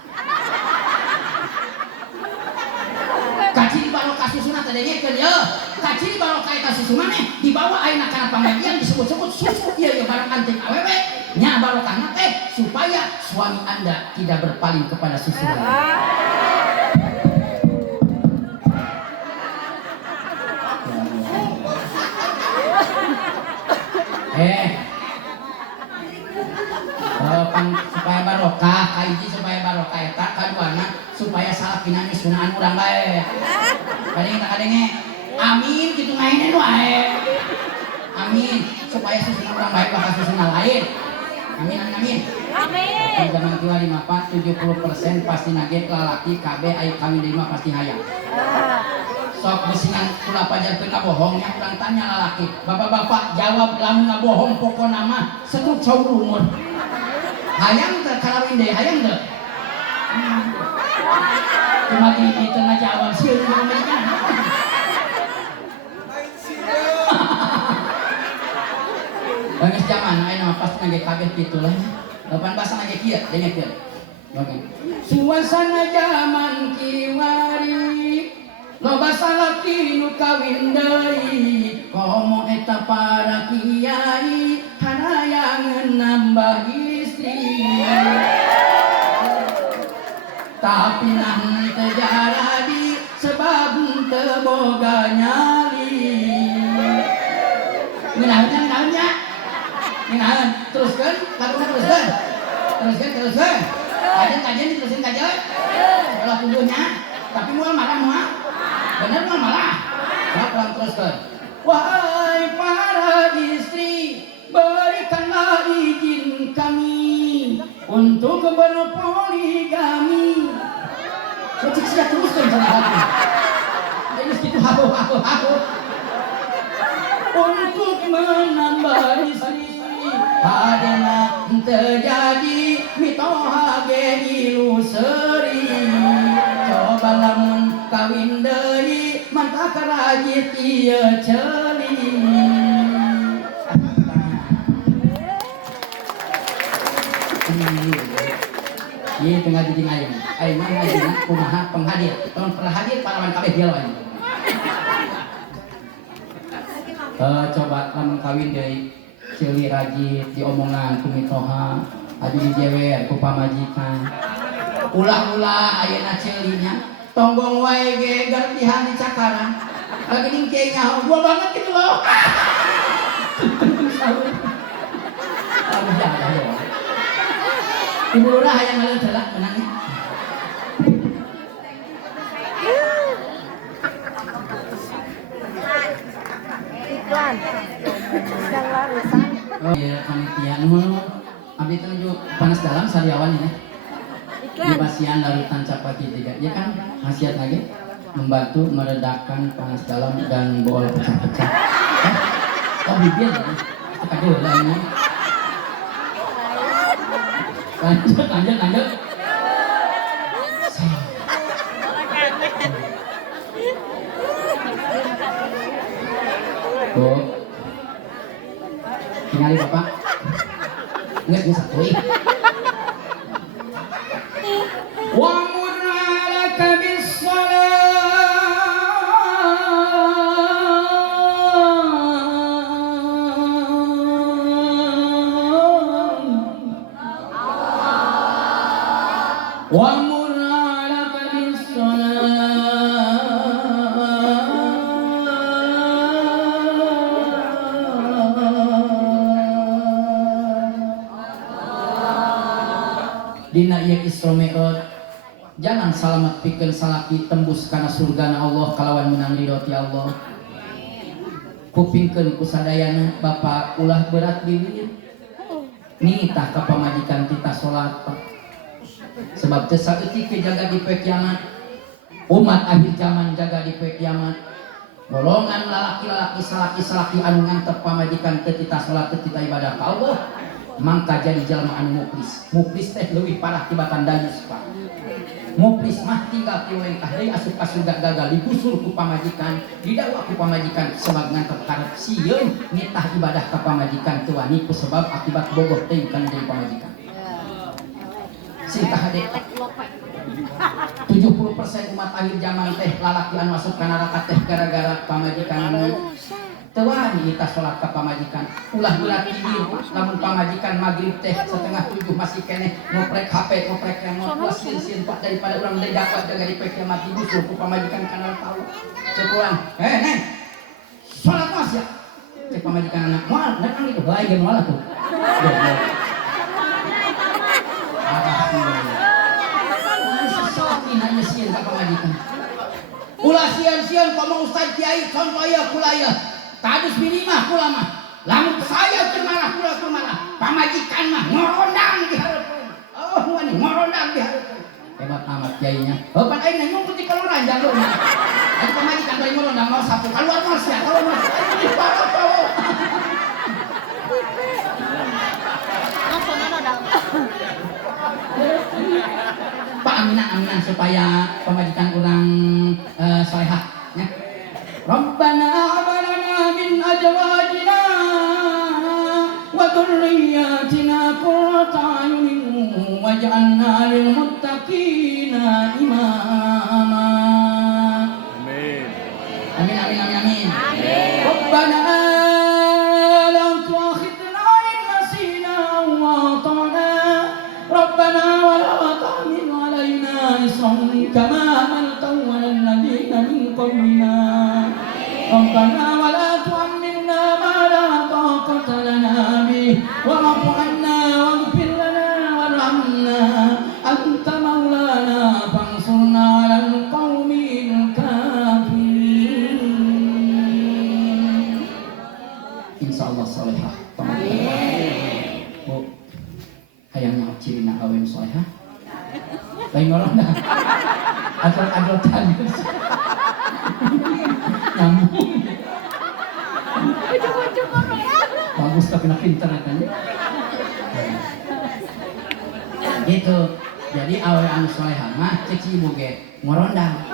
Kaciri barokah susuna teh dengekeun ye. Kaciri barokah eta susu maneh dibawa ayeuna kana pengajian disebut-sebut susu ieu barang anting awewe nya barokahna teh supaya suami Anda tidak berpaling kepada susu lain. Supaya barokah, kaiji supaya barokah eta kaduana supaya salakina sunaan urang bae. Kadenge amin kitu ngaene nu ae. Amin supaya susuna urang bae bakal susuna lain. Amin. Amin. Zaman tua 54 70% pasti nage lalaki KB ai kami 5 pasti hayang. Sok besingan kula pajarkeun ngabohongnya urang tanya lalaki. Bapak-bapak jawab lamun ngabohong pokona mah setruk saur umur. Hayang teh kalawin deui hayang teh. Cuma di tengah jawab sieun mereka. Geus zaman ayeuna mah pasti nage kaget kitu lah. Lapan basa nage kieu dengekeun. Oke. Suasana zaman kiwari loba salaki nu kawin deui komo eta para kiai harayangeun nambah istri. Tapi nang teu jadi sebab teu boga nyali. Nginaheun teruskeun kaduna teruskeun. Kajian diterusin kajian. Kalau tujuhnya tapi mual marah. Bener mual marah. Pelan teruskeun. Wahai para istri, berikanlah izin kami untuk berpoligami. Cek sia teruskeun cenah. Ini kitu halu. Untuk menambah istri hadena terjadi mitoha ge iluseri. Coba lamun kawin deui mantap rajit ieu ceuli. Ieu tengah dijing ayeuna. Ayeuna ngajina kumaha penghadir. Tahun perhadir parawan kabeh dieu lawan. Coba lamun kawin deui ceuli rajit diomongan ku mitoha, aju dijewer ku pamajikan. Ulah-ulah ayeuna ceulinya tonggong wae ge gartihan di cakaran. Lagi ning kieu nyaho gua banget kitu loh. Ibu lurah hayang ngaleun heula menangnya. Iklan. Sedang warisan. Oh iya panitia nuhun. Abdi tunjuk panas dalam sariawan ini. Di pasian larutan Capati 3. Ya kan khasiat lagi membantu meredakan panas dalam dan bol pecah-pecah. Oh bibir ya. Aduh lah ini. Lanjut. Bu, tinggalin bapak. Nggak satu. Wa muralaka bis-shalah وأمر أهلك بالصلاة dina ieu Isra Mi'raj jangan salamet pikeun salaki tembus kana surgana Allah kalawan menang ridho ti Allah. Kupingkeun ku sadayana Bapak ulah berat diwir nitah ka pamajikan kita salat sebab teu saeutik jaga di poe kiamat umat akhir zaman jaga di poe kiamat golongan lalaki-lalaki salaki-salaki anu ngantep pamajikan teu kita salat teu kita ibadah ka Allah mangka jadi jalma anu muklis. Muklis teh leuwih parah tibatan dayus Pak. Muklis mah tinggal ti lengkah deui asup ka surga gagal digusur ku pamajikan, didakwa ku pamajikan sebab ngantep karep sieun nitah ibadah ka pamajikan teu wani ku sebab akibat bogoh teuing kana deui pamajikan. Singkah hade 70% umat akhir zaman teh lalaki anu masuk ka neraka teh gara-gara pamajikan teu wani kita salat ka pamajikan. Ulah berat ieu lamun pamajikan magrib teh 6:30 masih keneh ngoprek HP ngoprek remote plus sin pak daripada urang deui dapat jaga di pek kiamat digusur ku pamajikan kana tahu cek urang neng salat mas ya cek pamajikan anak moal datang itu bae ge moal tuh ini sieun ka pamajikan ulah sieun-sieun komo ustaz kiai contoh aya kulaya tadus minimah kula mah lamun saya kemana kula kemana pamajikan mah ngorondang di hareupeun oh wani ngorondang di hareupeun hebat amat kiainya pan aing nyungkut di kelurahan jalur atuh pamajikan bari ngorondang mau sapu keluar mas ya kalau mas ini parah kau Pak aminan supaya pamajikan urang salehah nya Rabbana abalana min azwajina wa dhurriyyatina qurrata a'yunin waj'alna lil muttaqina imama. Amin. Amin amin amin amin. Rabbana la tu'akhidna in nasina wa ata'na. Rabbana wa la tahmil 'alaina isran kama hamaltahu 'alal ladzina min qablina. ربنا ولا تحملنا ما لا طاقة لنا به واعف عنا واغفر لنا وارحمنا أنت مولانا فانصرنا على القوم الكافرين. Insyaallah salehah. Bu, hayangnya cirina awen salehah. Lain orang dah. Adot-adotan. Nyambung bagus tapi nak pinter kan gitu. Jadi awe anu solehah mah ceci ibu ge ngorondang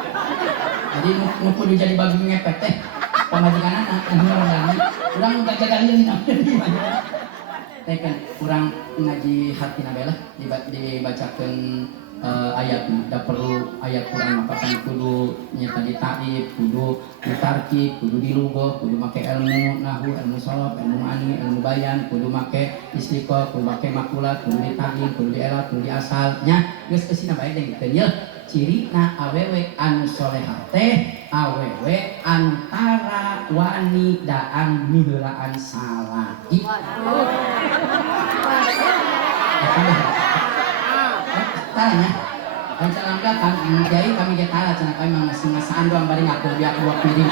jadi nu kudu jadi babi ngepet teh pamajikan anak ngorondang urang nu gagagalieun teh kan urang ngaji hartina bae lah dibacakeun ayatnya, tidak perlu ayat Quran maka kan kudu nyata ditaib, kudu ditarkib, kudu dilugoh, kudu make ilmu nahu, ilmu sholop, ilmu ma'ani, ilmu bayan, kudu make istiqoh, kudu make makulat, kudu ditagih, kudu dielat, kudu diasalnya geus kesina bae jeung kitu nya cirina awewe anu solehah teh awewe antara wani daan miheulaan salaki. Tanya, rencana belakang, jadi kami getara, cina kami mengasing-ngasaan doang bari ngaku biak buat piring.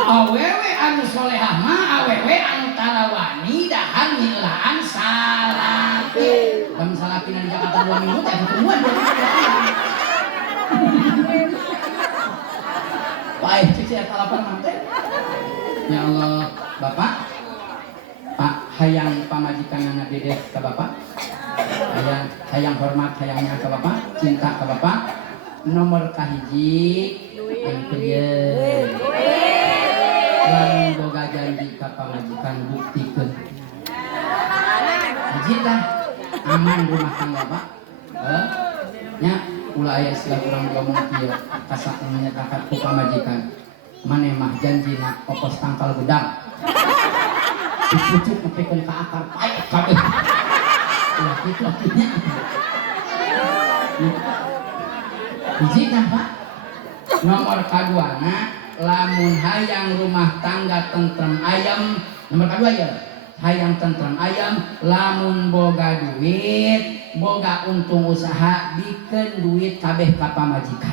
Awewe anu solehah mah awewe anu tarawani dahan milaan salaki. Kami salaki di Jakarta 2 minggu, teh ketemuan 2 minggu. Baik, cici eta lapar mante. Ya Allah, Bapak. Pak hayang pamajikan anak dedek ke Bapak, hayang hormat hayangnya ke Bapak, cinta ke Bapak. Nomor kahiji yang kedua lalu boga janji ke pamajikan buktikan hijitah aman rumah tangga Pak nya ulah aya istilah urang ngomong kieu kasak menyatakan ku pamajikan maneh mah janjina opos tangkal gedang dipucuk nepikeun ka akar paek kabeh Itu artinya. Hiji kan Pak? Nomor kaduana lamun hayang rumah tangga tentrem ayam. Nomor kedua ya, hayang tentrem ayam lamun boga duit, boga untung usaha, bikin duit kabeh ka pamajikan.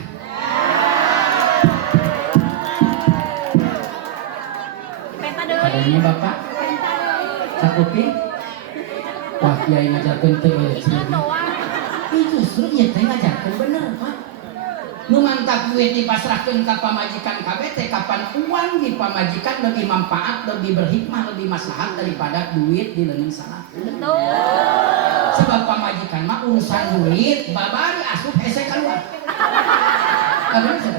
Adanya Bapak Sakupi. Wah kiai ngajarkeun teu itu justru ieu teh ngajarkeun bener Pak. Nu mantap duit dipasrahkeun ka pamajikan kabeh teh kapan uang di pamajikan lebih manfaat, lebih berhikmah, lebih maslahat daripada duit di leungeun salah. Betul. Sebab pamajikan mah urusan duit babari asup hese keluar.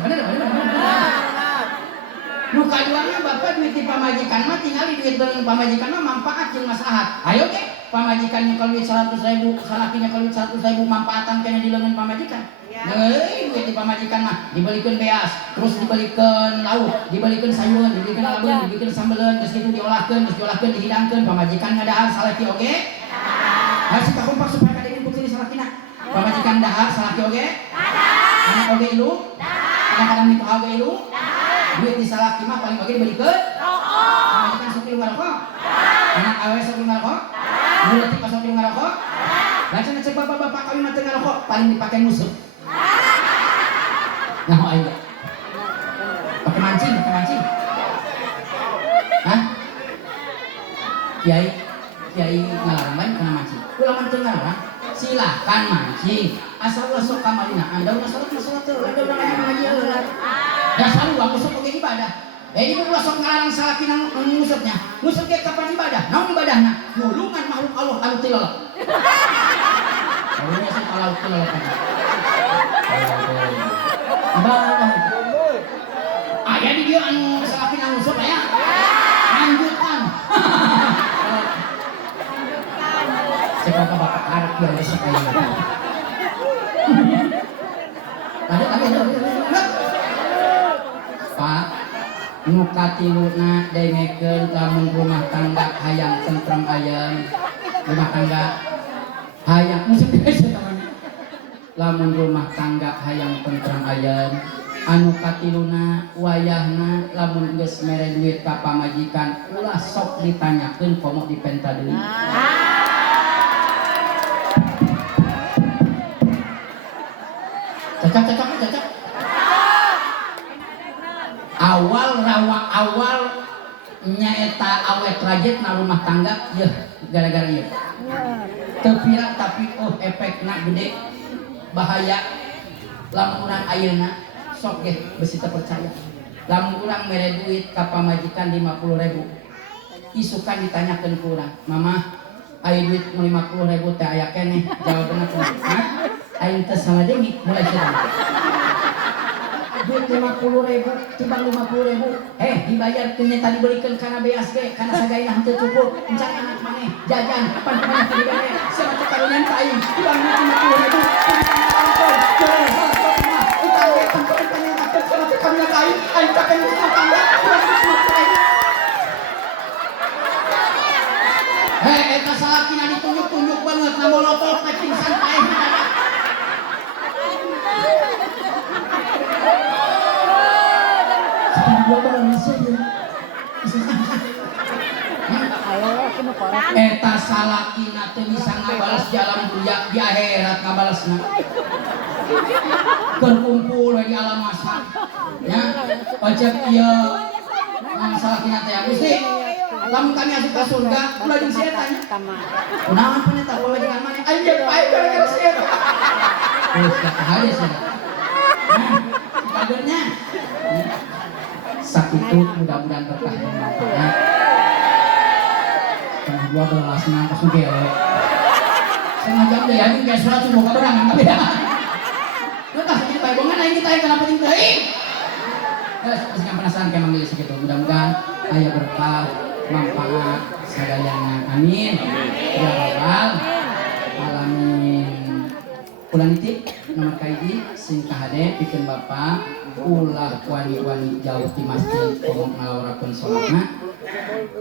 Bener. Nu kaduanya Bapak duit di pamajikan mah tinggal di duit dengan pamajikan mah manfaat jeung maslahat. Ayo ge pamajikan nyekel duit 100.000, salaki nyekel duit 100.000 manfaatan kena di leungeun pamajikan. Deui duit di pamajikan mah dibelikeun beas, terus dibelikeun lauk, dibelikeun sayuran, dibelikeun labeun, dibelikeun sambeleun, geus kitu diolahkeun, dihidangkeun, pamajikan ngadahar salaki oge. Harus kita kompak supaya kada putri salakina. Pamajikan dahar salaki oge. Anak oge ilu. Kadang-kadang itu oge ilu. Duit di salaki mah paling bagi dibelikeun rokok. Pamajikan sok ilu ngarokok. Anak awe sok ilu ngarokok. Buletik pas sok ilu ngarokok. Baca ngecek bapak-bapak kawin mah teu ngarokok, paling dipake musuh. Nah, ayo. Pakai mancing. Hah? Kiai ngalarang bae kena mancing. Ulah mancing ngalarang. Silahkan mancing. Asal ulah sok kamalina. Anda ulah salat teu. Anda ulah ngaji eueuh. Dasar ulah musuk oge ibadah. Ibu ulah sok ngalarang salakina musuknya. Musuk ge kapan ibadah? Naon ibadahna? Nulungan makhluk Allah anu teu lolok. Karunya sih kalau teu lolok. Ibadah. Aya di dieu anu salakina musuk aya. Lanjutkan. Cek bapak arek biar resep aya. Lanjut. Pak, nu katiluna dengekeun lamun rumah tangga hayang tentrem ayam. Rumah tangga hayang musik biasa namanya. Lamun rumah tangga hayang tentrem ayam. Anu katiluna wayahna lamun geus mere duit ka pamajikan ulah sok ditanyakeun komo dipenta deui. Cocok. Awal nyaeta awet rajetna rumah tangga yeuh gara-gara ieu. Teu pira tapi efekna gede bahaya. Lamun urang ayeuna sok ge besi teu percaya. Lamun urang mere duit ka pamajikan 50.000. Isukan ditanyakeun ku urang, "Mama, aya duit 50.000 teh aya keneh?" Jawabanna kumaha? "Hah? Aing teh salademi mulai cerita." Duit 50.000, timbang 50.000, dibayar tunya tadi belikan karena BSG, karena sagayna henteu cukup, encan anak maneh jajan, pan pernah tadi bae, sama teh karunya aing, timbang 50.000, aing pakai rumah tangga, eta salakina ditunjuk-tunjuk banget, na molotov teh pingsan pae. Eta salakina teu bisa ngabalas jalan dunia di akhirat ngabalasna. Berkumpul di alam mahsyar. Ya, pajak ieu salakina teh Gusti. Lamun kami asup ka surga, ulah jeung sia tanya. Kunaon paneta pamajikan maneh? Anjeun pae gara-gara sia. Terus kata hadis. Kadernya sakitu mudah-mudahan berkah bermanfaat. Tengah 12 nang kasih gelek. Setengah jam deh anjing kayak surat subuh kaberangan tapi ya. Lu tah ini bae bongan aing kita kenapa penting teuing. Terus penasaran kayak manggil segitu. Mudah-mudahan aya berkah manfaat sadayana. Amin. Ya rabbal alamin. Ulah nitip nomor kaiji sing kahade pikeun Bapak ulah wani-wani jauh di masjid ngomong ngalaurakeun salatna.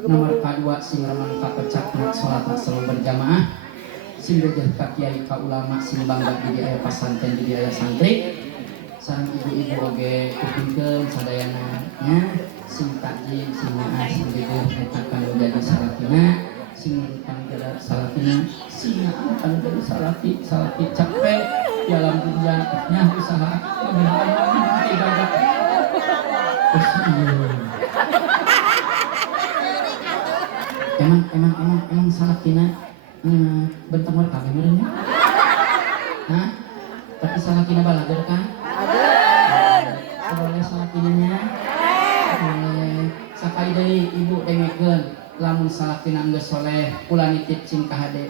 Nomor kedua sing remen kapecak salatna selalu berjamaah. sing gejeh ka kiai ka ulama sing bangga di aya pasantren di aya santri sareng ibu-ibu oge kupingkeun sadayana nya sing takjim sing naas sing gejeh eta kanu jadi salakina sing utang gerak salakina sing kanu jadi salaki capek dalam dunia nya usaha ngebelaan ibadah emang salakina bentang war kami benernya hah tapi salakina balager kan ada salakinanya sakai deui ibu dengekeun lamun salakina geus soleh kula nitip cing ka hade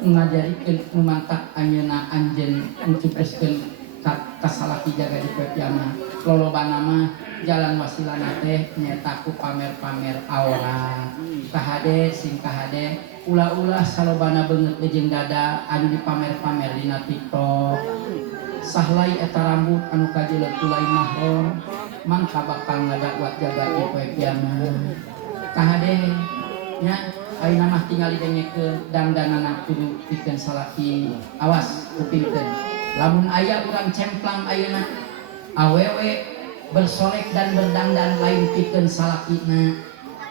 ngajarikeun numantak anjeunna anjeun ngucupkeun ka salaki jaga di pepiana lolobana mah jalan wasilana teh nyaeta ku pamer-pamer aura kahade sing kahade ulah-ulah salobana beungeut jeung dada anu dipamer-pamer dina TikTok sahlai eta rambut anu kajeuleuh tulai mahron mangka bakal ngadaguat jaga di pepiana kahade nya ayeuna mah tingali dengekeun dandanana kudu pikeun salaki awas kupingkeun lamun aya urang cemplang ayeuna awewe bersolek dan berdandan lain pikeun salakina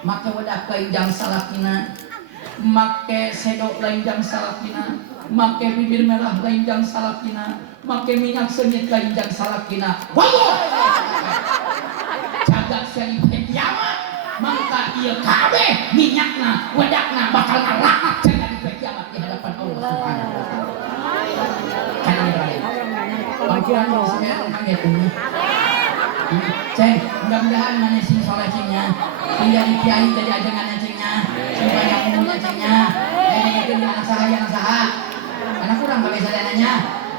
make wedak lain jang salakina make sedok lain jang salakina make bibir merah lain jang salakina make minyak sengit lain jang salakina wallah jaga seni kiamat mangka ieu kabeh minyakna wedakna bakal ngalahat cenah di kiamat di hadapan Allah Subhanahu wa taala. Bagian saya kaget ini. Ceng, mudah-mudahan mana sing soleh cengnya, sing jadi kiai jadi ajangan cengnya, sing banyak umurnya cengnya, itu anak saha, anak kurang pakai sadananya,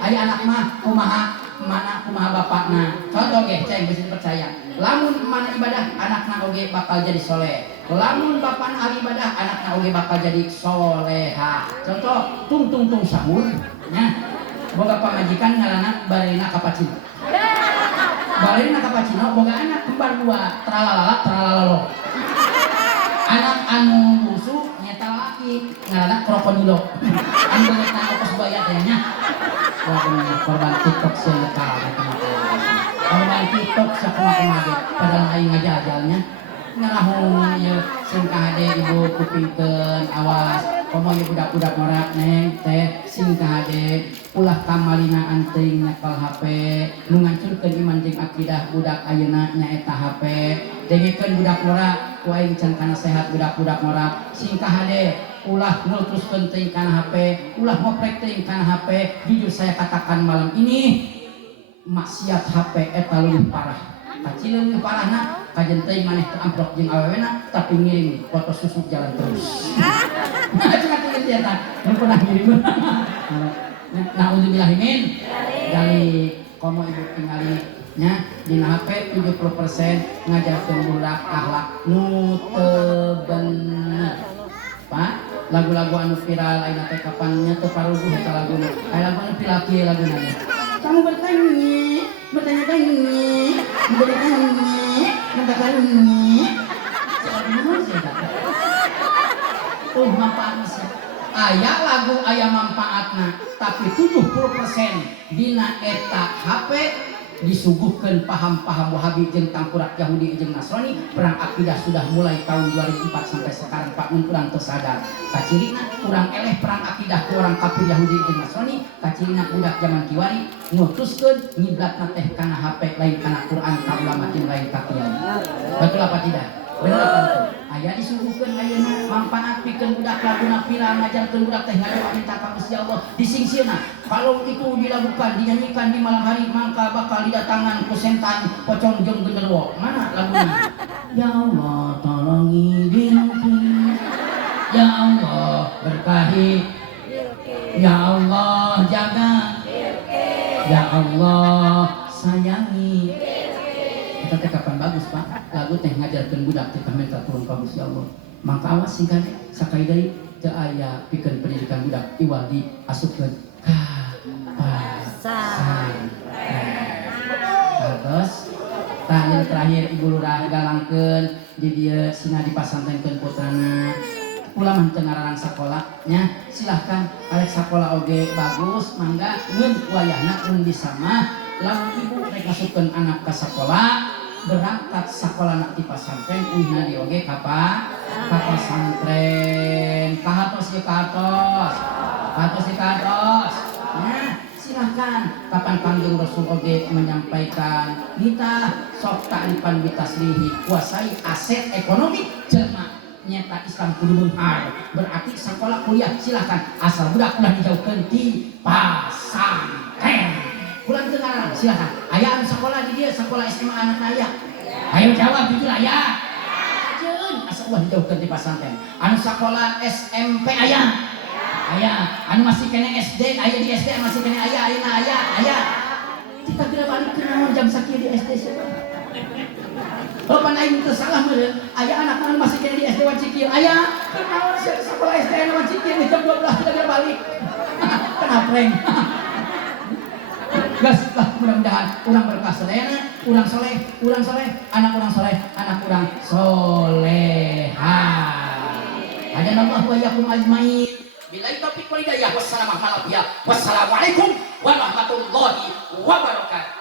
ayo anak mah kumaha bapakna, contoh ge ceng bisa percaya, lamun mana ibadah anakna oge bakal jadi soleh, lamun bapakna ahli ibadah anakna oge bakal jadi soleha, contoh tung sahur, nya. Boga pamajikan ngaranna Barina Kapacino. Barina Kapacino boga anak kembar dua, tralalalo. Anak anu busu nyata laki ngaranna Krokodilo. Anu beungeutna ongkos bayar teh nya. Wah, korban TikTok seukal. Korban TikTok sakumaha ge padahal aing ngajajalnya. Ngarahung ieu sing kahade ibu kupingkeun awas komo ieu budak-budak norak neng teh sing kahade ulah kamalina anteuing nyekel HP nu ngancurkeun iman jeung akidah budak ayeuna nyaeta HP dengekeun budak norak ku aing can kana sehat budak-budak norak sing kahade ulah ngultuskeun teuing kana HP ulah ngoprek teuing kana HP jujur saya katakan malam ini maksiat HP eta leuwih parah kacil leuwih parahna kajen teuing maneh teu amplop jeung awewena tapi ngirim foto susuk jalan terus nah cenah teu eta nu pernah ngirim Nauzubillah min dari komo ibu tingali nya dina HP 70% ngajarkeun budak akhlak nu teu bener Pak lagu-lagu anu viral ayeuna teh kapan nya teu paruguh eta laguna aya lagu anu pilaki laguna kamu bertanya manfaatna sih aya lagu aya manfaatna tapi 70% dina eta HP disuguhkeun paham-paham Wahabi jeung tangkurak Yahudi jeung Nasrani perang akidah sudah mulai tahun 2004 sampai sekarang Pak mun urang teu sadar kacirina urang eleh perang akidah ku orang kafir Yahudi jeung Nasrani kacirina budak zaman kiwari ngutuskeun ngiblatna teh kana HP lain kana Quran ka ulama jeung lain ka kiai betul apa tidak bener apa itu aya disuguhkeun ayeuna manfaat pikeun budak laguna viral ngajarkeun budak teh ngadoa minta ka Gusti Allah disingsieuna kalau itu dilakukan dinyanyikan di malam hari mangka bakal didatangan ku setan pocong jeung genderuwo mana lagunya ya Allah tolongi diriku ya Allah berkahi ya Allah jaga ya Allah sayangi kita teh kapan bagus Pak lagu teh ngajarkeun budak teh minta turun ka Gusti Allah mangka awas singkat sakai deui teu aya pikeun pendidikan budak iwal diasupkeun ka pasantren terus tanya terakhir ibu lurah galangkeun di dieu sina dipasantrenkeun putrana ulah mah teu ngararang sakolanya silahkan arek sakola oge bagus mangga ngeun wayahna mun bisa mah lamun ibu rek masukkeun anak ka sakola berangkat sakola ti pasantren uihna di oge ka pasantren kahatos ge kahatos di kahatos nah silahkan kapan Kangjeng Rasul oge menyampaikan nita sok ta'rifan bitaslihi kuasai aset ekonomi jelema nyata Islam kudu beunghar berarti sekolah kuliah silahkan asal budak ulah dijauhkeun ti pasantren ulah teu ngarang silahkan aya anu sekolah di dieu sekolah SMA anak aya ayo jawab jujur aya jeung asal ulah dijauhkeun ti pasantren anu sekolah SMP aya anu masih kene SD aya di SD masih kene aya ayeuna aya kita geura balik ke naon jam sakieu di SD Bapak aing teu salah meureun aya anak anu masih kene di SD Wacikil aya naon sekolah SD anu Wacikil jam 12 kita geura balik kenapa reng gas lah mudah-mudahan urang berkah sadayana urang soleh anak urang soleha hadanallahu wa iyyakum ajmain billahi taufiq wal hidayah wassalamu alaikum warahmatullahi wabarakatuh